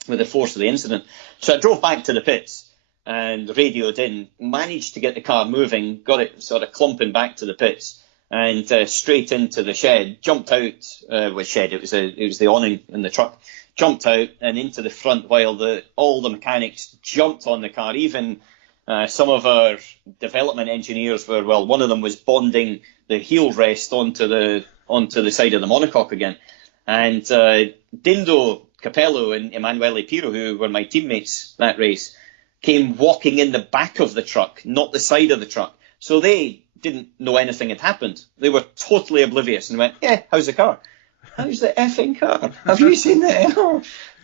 with the force of the incident. So I drove back to the pits and radioed in, managed to get the car moving, got it sort of clumping back to the pits, and straight into the shed, jumped out with shed. It was the awning in the truck. Jumped out and into the front while all the mechanics jumped on the car. Even some of our development engineers one of them was bonding the heel rest onto the side of the monocoque again. And Dindo Capello and Emanuele Piro, who were my teammates that race, came walking in the back of the truck, not the side of the truck. So they didn't know anything had happened. They were totally oblivious and went, "Yeah, how's the car? How's the effing car? Have you seen it?"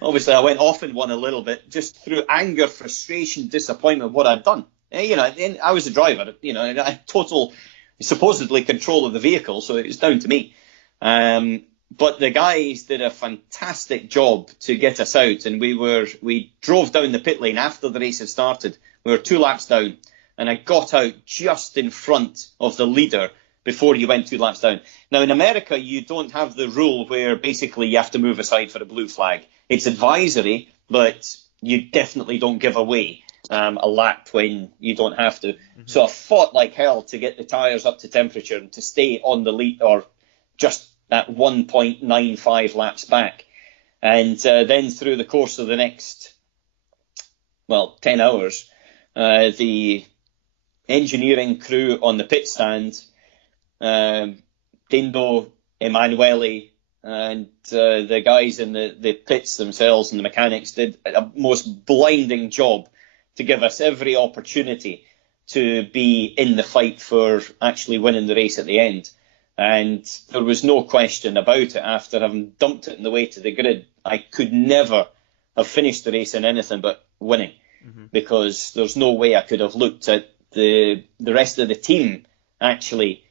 Obviously, I went off in one a little bit, just through anger, frustration, disappointment, what I'd done. And I was the driver, I had total, supposedly, control of the vehicle, so it was down to me. But the guys did a fantastic job to get us out, and we drove down the pit lane after the race had started. We were 2 laps down, and I got out just in front of the leader before you went 2 laps down. Now, in America, you don't have the rule where basically you have to move aside for a blue flag. It's advisory, but you definitely don't give away a lap when you don't have to. Mm-hmm. So I fought like hell to get the tyres up to temperature and to stay on the lead, or just at 1.95 laps back. And then through the course of the next, 10 hours, the engineering crew on the pit stand, Dindo, Emanuele, and the guys in the pits themselves and the mechanics did a most blinding job to give us every opportunity to be in the fight for actually winning the race at the end. And there was no question about it. After having dumped it on the way to the grid, I could never have finished the race in anything but winning, because there's no way I could have looked at the rest of the team actually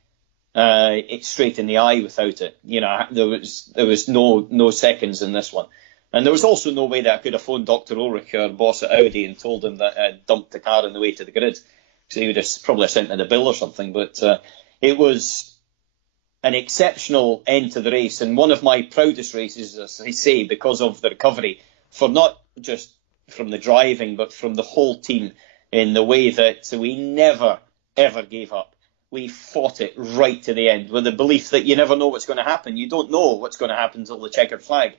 straight in the eye without it. There was no seconds in this one. And there was also no way that I could have phoned Dr. Ulrich, our boss at Audi, and told him that I dumped the car on the way to the grid, because he would have probably sent me the bill or something. But it was an exceptional end to the race, and one of my proudest races, as I say, because of the recovery, for not just from the driving, but from the whole team, in the way that we never, ever gave up. We fought it right to the end with the belief that you never know what's going to happen. You don't know what's going to happen until the checkered flag.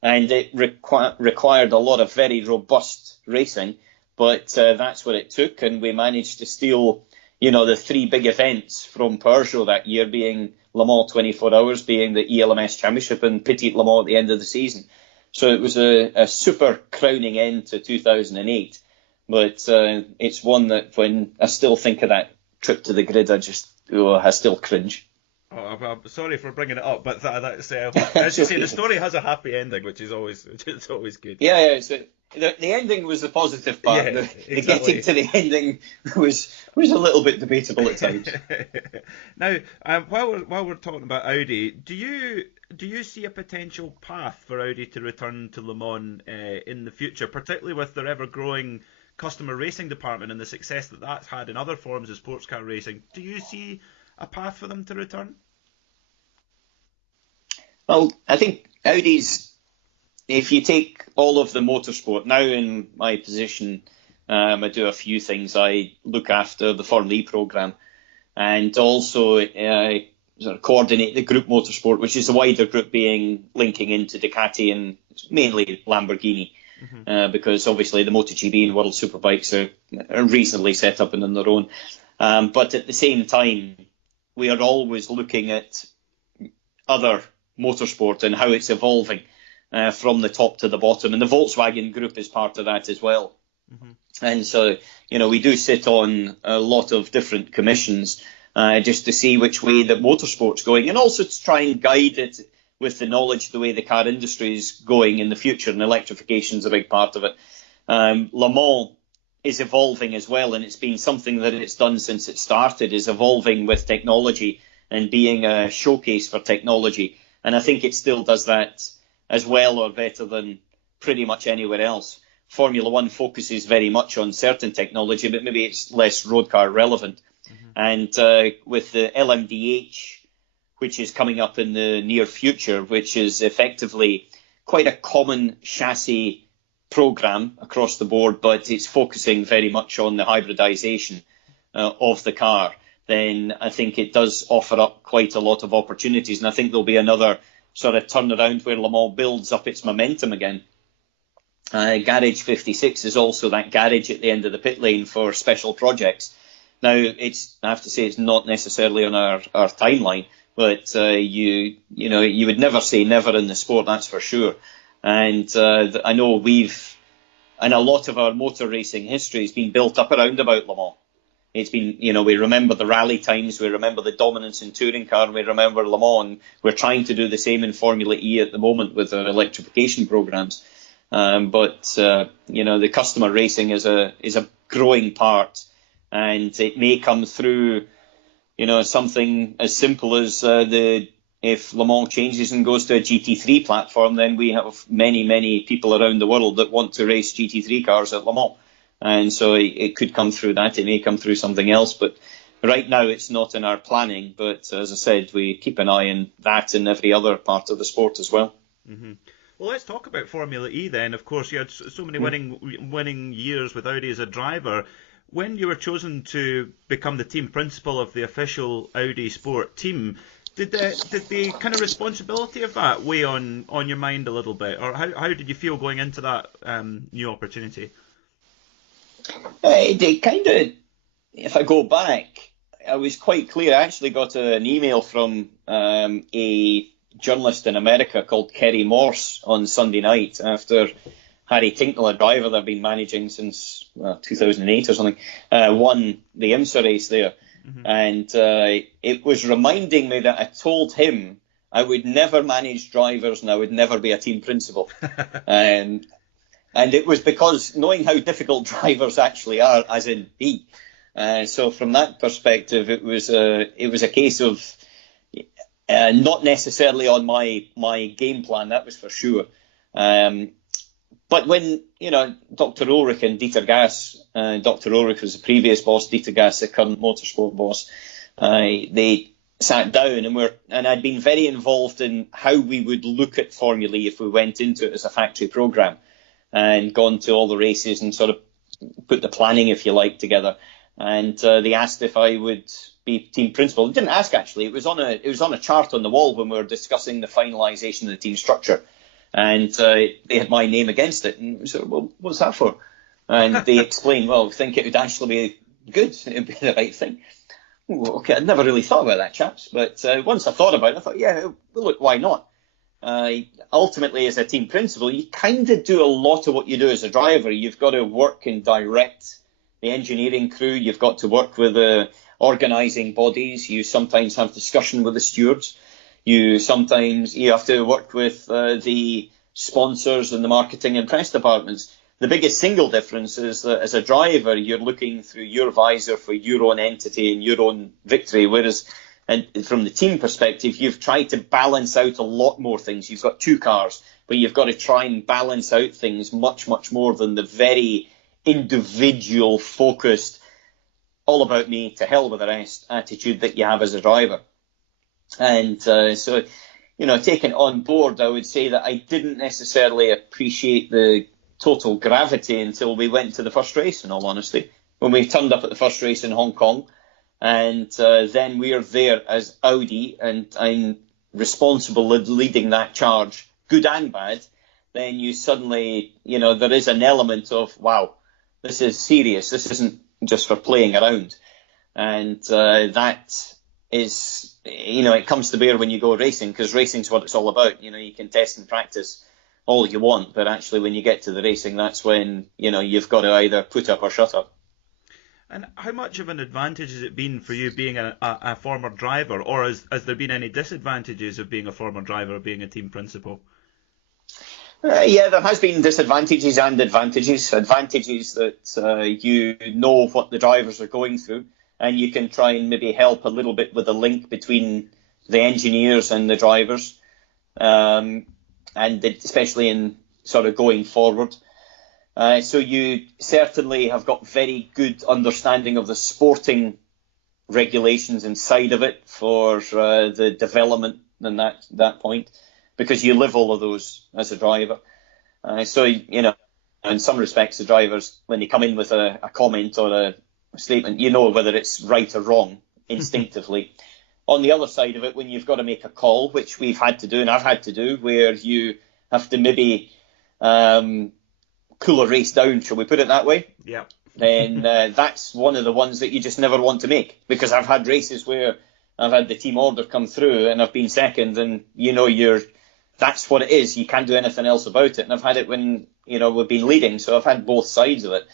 And it required a lot of very robust racing, but that's what it took. And we managed to steal, the three big events from Peugeot that year, being Le Mans 24 Hours, being the ELMS Championship, and Petit Le Mans at the end of the season. So it was a super crowning end to 2008. But it's one that when I still think of that trip to the grid, I still cringe. Oh, I'm sorry for bringing it up, but that's as you say, the story has a happy ending, which is always good. Yeah. So the ending was the positive part. Yeah, the getting to the ending was a little bit debatable at times. Now, while we're talking about Audi, do you see a potential path for Audi to return to Le Mans in the future, particularly with their ever-growing customer racing department and the success that that's had in other forms of sports car racing? Do you see a path for them to return? Well, I think Audi's, if you take all of the motorsport, now in my position, I do a few things. I look after the Formula E programme, and also sort of coordinate the group motorsport, which is a wider group linking into Ducati and mainly Lamborghini. Because obviously the MotoGP and World Superbikes are reasonably set up and on their own. But at the same time, we are always looking at other motorsport and how it's evolving from the top to the bottom. And the Volkswagen group is part of that as well. And so, we do sit on a lot of different commissions just to see which way that motorsport's going, and also to try and guide it with the knowledge the way the car industry is going in the future, and electrification is a big part of it. Le Mans is evolving as well, and it's been something that it's done since it started, is evolving with technology and being a showcase for technology. And I think it still does that as well or better than pretty much anywhere else. Formula One focuses very much on certain technology, but maybe it's less road car relevant. And with the LMDH, which is coming up in the near future, which is effectively quite a common chassis program across the board, but it's focusing very much on the hybridization of the car, then I think it does offer up quite a lot of opportunities. And I think there'll be another sort of turnaround where Le Mans builds up its momentum again. Garage 56 is also that garage at the end of the pit lane for special projects. Now, I have to say, it's not necessarily on our timeline, but you would never say never in the sport, that's for sure. And I know and a lot of our motor racing history has been built up around about Le Mans. It's been, we remember the rally times, we remember the dominance in touring car, and we remember Le Mans. And we're trying to do the same in Formula E at the moment with our electrification programs. But the customer racing is a growing part, and it may come through, something as simple as if Le Mans changes and goes to a GT3 platform, then we have many, many people around the world that want to race GT3 cars at Le Mans. And so it could come through that. It may come through something else. But right now it's not in our planning. But as I said, we keep an eye on that and every other part of the sport as well. Mm-hmm. Well, let's talk about Formula E then. Of course, you had so many winning years with Audi as a driver. When you were chosen to become the team principal of the official Audi Sport team, Did the kind of responsibility of that weigh on your mind a little bit, or how did you feel going into that new opportunity? It kind of, if I go back, I was quite clear. I actually got an email from a journalist in America called Kerry Morse on Sunday night after Harry Tinknell, a driver that I've been managing since 2008 or something, won the IMSA race there. Mm-hmm. And it was reminding me that I told him I would never manage drivers and I would never be a team principal. And it was because knowing how difficult drivers actually are, as in he. So from that perspective, it was a case of not necessarily on my game plan, that was for sure. But when, Dr. Ulrich and Dieter Gass, Dr. Ulrich was the previous boss, Dieter Gass, the current Motorsport boss, they sat down and I'd been very involved in how we would look at Formula E if we went into it as a factory program and gone to all the races and sort of put the planning, if you like, together. And they asked if I would be team principal. They didn't ask, actually. It was on a chart on the wall when we were discussing the finalisation of the team structure. And they had my name against it. And we said, well, what's that for? And they explained, well, I think it would actually be good. It would be the right thing. Well, okay, I'd never really thought about that, chaps. But once I thought about it, I thought, yeah, well, look, why not? Ultimately, as a team principal, you kind of do a lot of what you do as a driver. You've got to work and direct the engineering crew. You've got to work with the organising bodies. You sometimes have discussion with the stewards. You have to work with the sponsors and the marketing and press departments. The biggest single difference is that as a driver, you're looking through your visor for your own entity and your own victory, whereas from the team perspective, you've tried to balance out a lot more things. You've got two cars, but you've got to try and balance out things much, much more than the very individual, focused, all about me, to hell with the rest attitude that you have as a driver. And so, taking it on board, I would say that I didn't necessarily appreciate the total gravity until we went to the first race, in all honesty. When we turned up at the first race in Hong Kong, and then we're there as Audi, and I'm responsible for leading that charge, good and bad, then you suddenly, there is an element of, wow, this is serious. This isn't just for playing around. And that is, it comes to bear when you go racing, because racing's what it's all about. You can test and practice all you want, but actually when you get to the racing, that's when, you've got to either put up or shut up. And how much of an advantage has it been for you being a former driver, or has there been any disadvantages of being a former driver or being a team principal? Yeah, there has been disadvantages and advantages. Advantages that you know what the drivers are going through, and you can try and maybe help a little bit with the link between the engineers and the drivers, and especially in sort of going forward. So you certainly have got very good understanding of the sporting regulations inside of it for the development and that point, because you live all of those as a driver. So, in some respects, the drivers, when they come in with a comment or a statement, whether it's right or wrong instinctively. On the other side of it, when you've got to make a call, which we've had to do and I've had to do, where you have to maybe cool a race down, shall we put it that way? Yeah. Then that's one of the ones that you just never want to make, because I've had races where I've had the team order come through and I've been second, and that's what it is. You can't do anything else about it. And I've had it when we've been leading, so I've had both sides of it.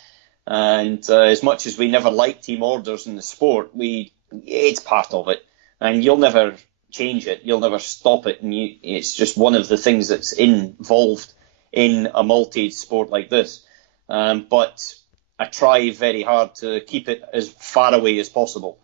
And as much as we never like team orders in the sport, it's part of it, and you'll never change it. You'll never stop it, and it's just one of the things that's involved in a multi-sport like this. But I try very hard to keep it as far away as possible.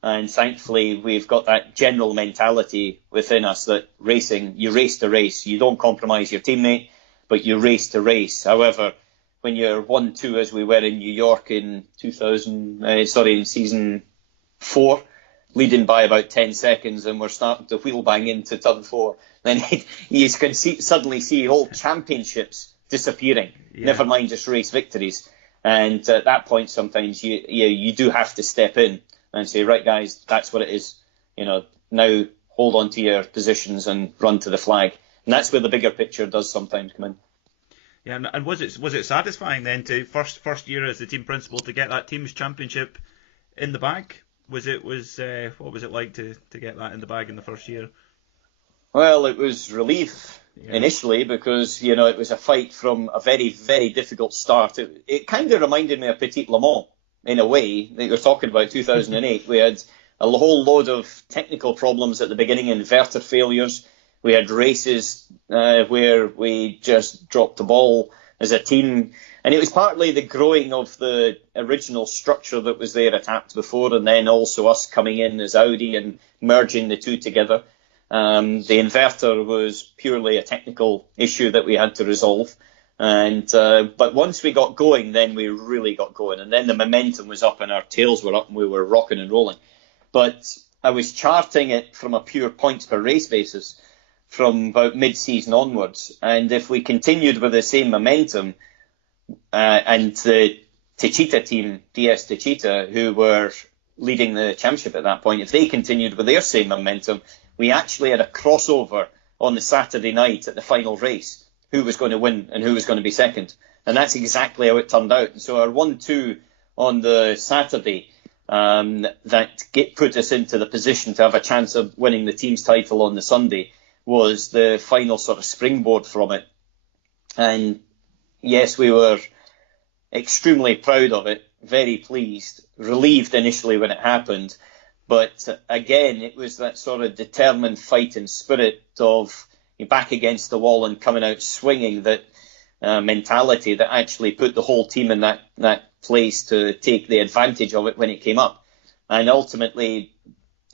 And thankfully, we've got that general mentality within us that racing, you race to race. You don't compromise your teammate, but you race to race. However, when you're 1-2, as we were in New York in in season 4, leading by about 10 seconds, and we're starting to wheel bang into turn 4, then you can suddenly see whole championships disappearing, never mind just race victories. And at that point, sometimes you do have to step in and say, right, guys, that's what it is. Now hold on to your positions and run to the flag. And that's where the bigger picture does sometimes come in. Yeah, and was it satisfying then to first year as the team principal to get that team's championship in the bag? What was it like to get that in the bag in the first year? Well, it was relief initially because, it was a fight from a very, very difficult start. It kind of reminded me of Petit Le Mans in a way that you were talking about 2008. We had a whole load of technical problems at the beginning, inverter failures. We had races where we just dropped the ball as a team. And it was partly the growing of the original structure that was there at APT before, and then also us coming in as Audi and merging the two together. The inverter was purely a technical issue that we had to resolve. But once we got going, then we really got going. And then the momentum was up and our tails were up and we were rocking and rolling. But I was charting it from a pure points per race basis from about mid-season onwards. And if we continued with the same momentum, and the Techeetah team, DS Techeetah, who were leading the championship at that point, if they continued with their same momentum, we actually had a crossover on the Saturday night at the final race, who was going to win and who was going to be second. And that's exactly how it turned out. And so our 1-2 on the Saturday, put us into the position to have a chance of winning the team's title on the Sunday, was the final sort of springboard from it. And yes, we were extremely proud of it, very pleased, relieved initially when it happened. But again, it was that sort of determined fighting spirit of you're back against the wall and coming out swinging, that mentality that actually put the whole team in that place to take the advantage of it when it came up. And ultimately,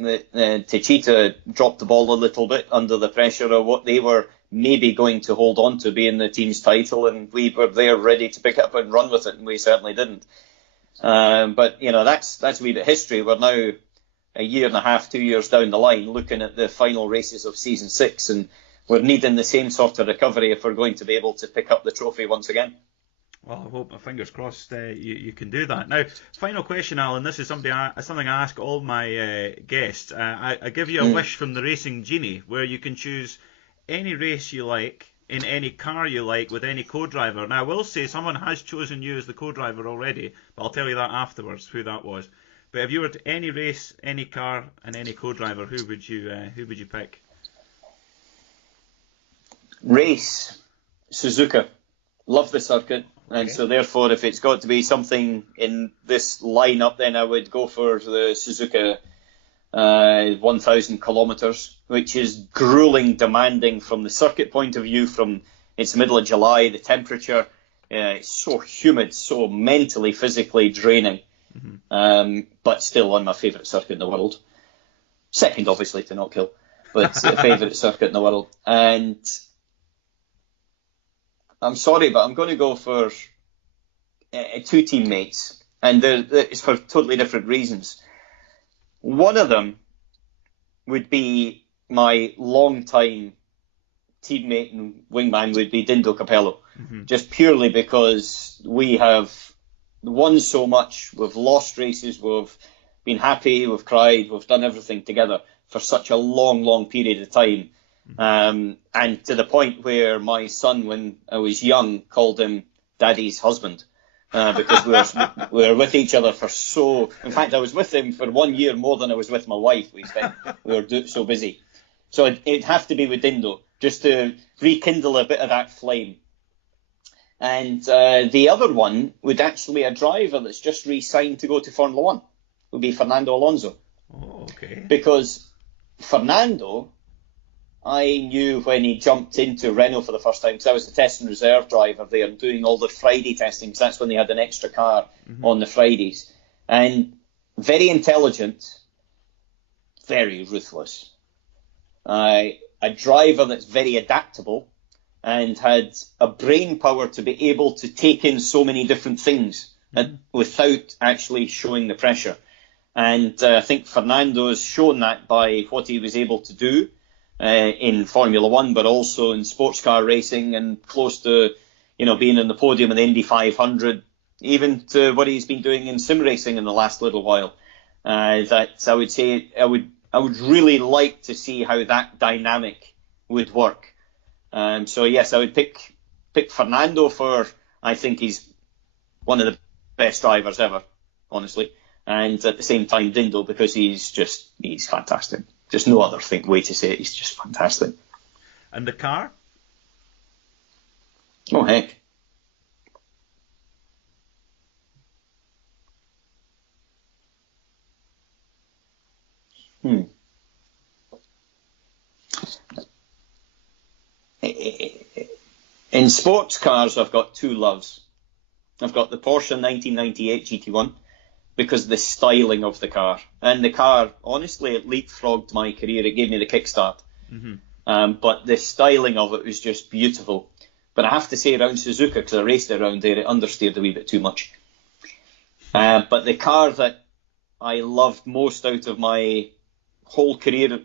Techeetah dropped the ball a little bit under the pressure of what they were maybe going to hold on to being the team's title, and we were there ready to pick up and run with it, and we certainly didn't. But that's a wee bit of history. We're now a year and a half, 2 years down the line, looking at the final races of season 6, and we're needing the same sort of recovery if we're going to be able to pick up the trophy once again. Well, I hope, fingers crossed, you can do that. Now, final question, Alan. This is something I ask all my guests. I give you a wish from the Racing Genie, where you can choose any race you like in any car you like with any co-driver. Now, I will say someone has chosen you as the co-driver already, but I'll tell you that afterwards who that was. But if you were to any race, any car, and any co-driver, who would you pick? Race, Suzuka. Love the circuit. Okay. And so therefore, if it's got to be something in this lineup, then I would go for the Suzuka 1,000 kilometres, which is grueling, demanding from the circuit point of view. From it's the middle of July, the temperature, it's so humid, so mentally, physically draining. Mm-hmm. But still on my favourite circuit in the world. Second, obviously, to Knock Hill, but the favourite circuit in the world. And I'm sorry, but I'm going to go for two teammates, and it's for totally different reasons. One of them would be my long-time teammate and wingman would be Dindo Capello, just purely because we have won so much, we've lost races, we've been happy, we've cried, we've done everything together for such a long, long period of time. And to the point where my son, when I was young, called him Daddy's husband, because we were with each other for so. In fact, I was with him for 1 year more than I was with my wife. We were so busy. So it'd have to be with Dindo, just to rekindle a bit of that flame. And the other one would actually be a driver that's just re-signed to go to Formula One. Would be Fernando Alonso. Oh, okay. Because Fernando, I knew when he jumped into Renault for the first time, because I was the test and reserve driver there, doing all the Friday testing, because that's when they had an extra car on the Fridays. And very intelligent, very ruthless. A driver that's very adaptable and had a brain power to be able to take in so many different things without actually showing the pressure. And I think Fernando's shown that by what he was able to do in Formula One, but also in sports car racing, and close to, being in the podium in the Indy 500, even to what he's been doing in sim racing in the last little while. That I would say I I would really like to see how that dynamic would work. So yes, I would pick Fernando for, I think he's one of the best drivers ever, honestly. And at the same time, Dindo, because he's fantastic. Just no other way to say it. He's just fantastic. And the car? Oh, heck. In sports cars, I've got two loves. I've got the Porsche 1998 GT1 because of the styling of the car. And the car, honestly, it leapfrogged my career. It gave me the kickstart. But the styling of it was just beautiful. But I have to say, around Suzuka, because I raced around there, it understeered a wee bit too much. But the car that I loved most out of my whole career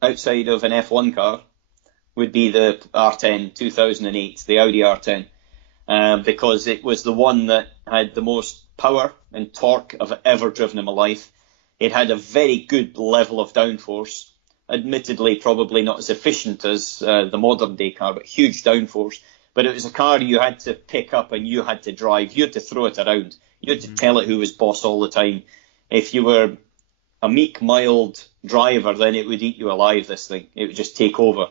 outside of an F1 car would be the R10 2008, the Audi R10, because it was the one that had the most power and torque I've ever driven in my life. It had a very good level of downforce, admittedly probably not as efficient as the modern day car, but huge downforce. But it was a car you had to pick up and you had to drive. You had to throw it around. You had to tell it who was boss all the time. If you were a meek, mild driver, then it would eat you alive, this thing. It would just take over.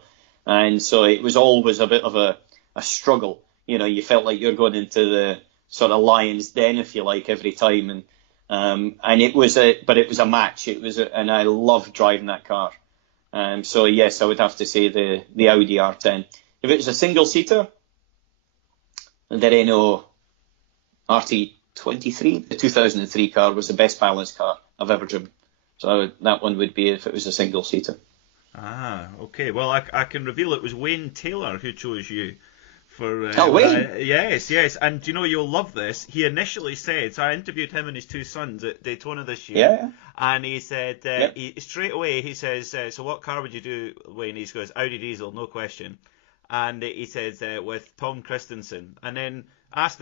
And so it was always a bit of a struggle. You know, you felt like you're going into the sort of lion's den, if you like, every time. And it was a match. And I loved driving that car. So yes, I would have to say the Audi R10. If it was a single seater, the Renault RT23, the 2003 car, was the best balanced car I've ever driven. So that one would be if it was a single seater. Ah, okay. Well, I can reveal it was Wayne Taylor who chose you. Wayne? Yes. And you know, you'll love this. He initially said, so I interviewed him and his two sons at Daytona this year. Yeah. And he said, straight away, he says, so what car would you do, Wayne? He goes, Audi Diesel, no question. And he says, with Tom Christensen. And then asked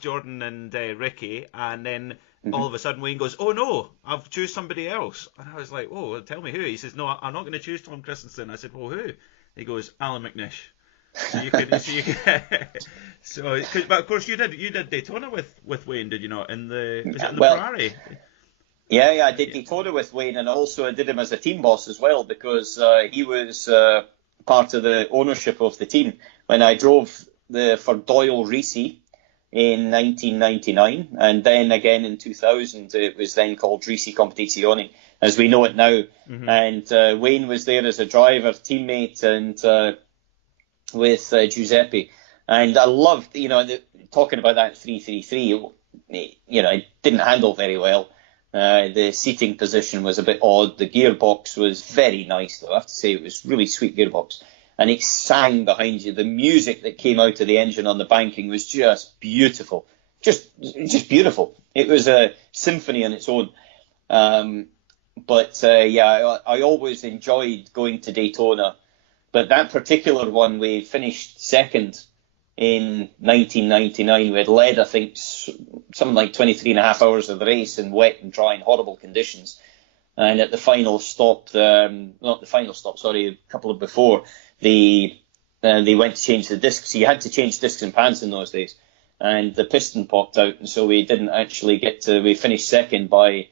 Jordan and Ricky, and then all of a sudden Wayne goes, oh no, I've choose somebody else. And I was like, oh, well, tell me who. He says, no, I'm not going to choose Tom Christensen. I said, well, who? He goes, Allan McNish. But of course you did Daytona with Wayne, did you not? Was it in the Ferrari? Yeah, I did Daytona with Wayne, and also I did him as a team boss as well, because he was part of the ownership of the team when I drove for Doyle Risi in 1999, and then again in 2000 it was then called Risi Competizione as we know it now. And Wayne was there as a driver, teammate, and with Giuseppe, and I loved, talking about that 333. It didn't handle very well. The seating position was a bit odd. The gearbox was very nice, though. I have to say, it was really sweet gearbox, and it sang behind you. The music that came out of the engine on the banking was just beautiful, just beautiful. It was a symphony on its own. But I always enjoyed going to Daytona. But that particular one, we finished second in 1999. We had led, I think, something like 23 and a half hours of the race in wet and dry and horrible conditions. And at the final stop, a couple of before, they went to change the discs. So you had to change discs and pants in those days. And the piston popped out, and so we didn't actually we finished second by,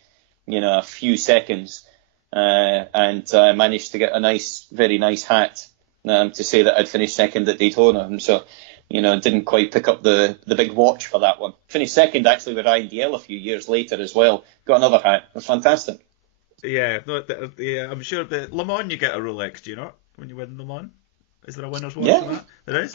a few seconds. And I managed to get a very nice hat to say that I'd finished second at Daytona. And so, didn't quite pick up the big watch for that one. Finished second actually with Ryan DL a few years later as well. Got another hat. It was fantastic. Yeah, I'm sure the Le Mans you get a Rolex, do you not? When you win Le Mans? Is there a winner's watch for that? There is?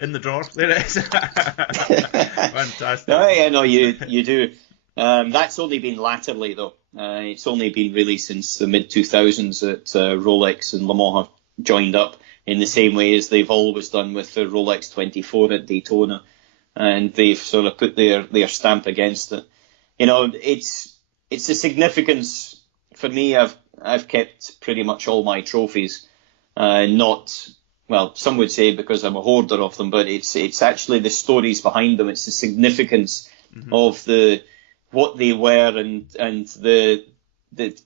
In the drawer. There it is. Fantastic. No, you do. That's only been latterly, though. It's only been really since the mid-2000s that Rolex and Le Mans have joined up in the same way as they've always done with the Rolex 24 at Daytona. And they've sort of put their stamp against it. It's the significance for me. I've kept pretty much all my trophies. Some would say because I'm a hoarder of them, but it's actually the stories behind them. It's the significance of the what they were and the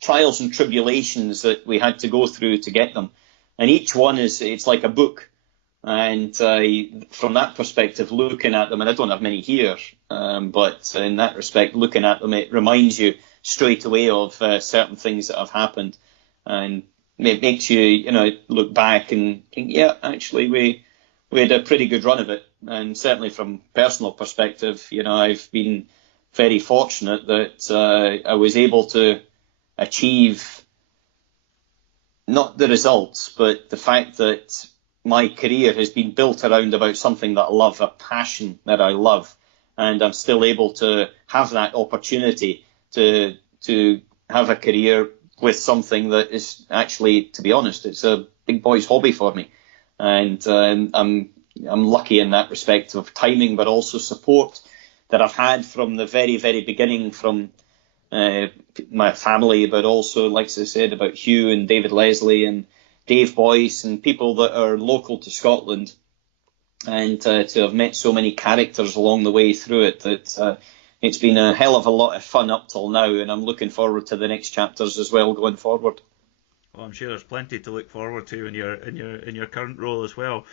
trials and tribulations that we had to go through to get them. And each one it's like a book. And from that perspective, looking at them, and I don't have many here, but in that respect, looking at them, it reminds you straight away of certain things that have happened. And it makes you, look back and think, yeah, actually, we had a pretty good run of it. And certainly from personal perspective, I've been very fortunate that I was able to achieve not the results, but the fact that my career has been built around about something that I love, a passion that I love, and I'm still able to have that opportunity to have a career with something that is actually, to be honest, it's a big boy's hobby for me, and I'm lucky in that respect of timing, but also support that I've had from the very, very beginning from my family, but also, like I said, about Hugh and David Leslie and Dave Boyce and people that are local to Scotland, and to have met so many characters along the way through it, that it's been a hell of a lot of fun up till now, and I'm looking forward to the next chapters as well going forward. Well, I'm sure there's plenty to look forward to in your current role as well.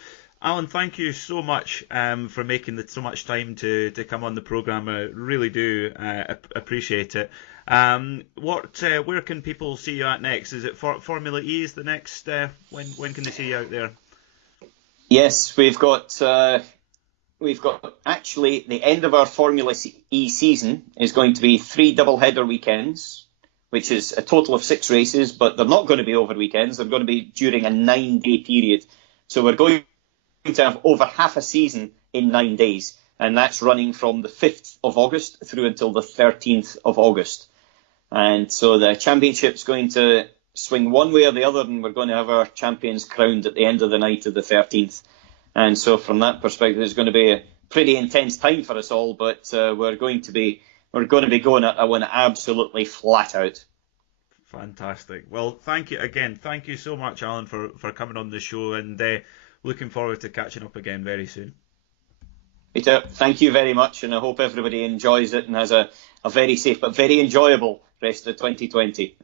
Allan, thank you so much for making so much time to come on the programme. I really do appreciate it. Where can people see you at next? Is it Formula E is the next? When can they see you out there? Yes, we've got actually the end of our Formula E season is going to be 3 double-header weekends, which is a total of 6 races, but they're not going to be over weekends. They're going to be during a 9-day period. So we're going to have over half a season in 9 days, and that's running from the 5th of August through until the 13th of August. And so the championship's going to swing one way or the other, and we're going to have our champions crowned at the end of the night of the 13th. And so from that perspective, it's going to be a pretty intense time for us all, but we're going to be going at that one absolutely flat out. Fantastic. Well, thank you again. Thank you so much, Allan, for coming on the show, and looking forward to catching up again very soon. Peter, thank you very much, and I hope everybody enjoys it and has a very safe but very enjoyable rest of 2020.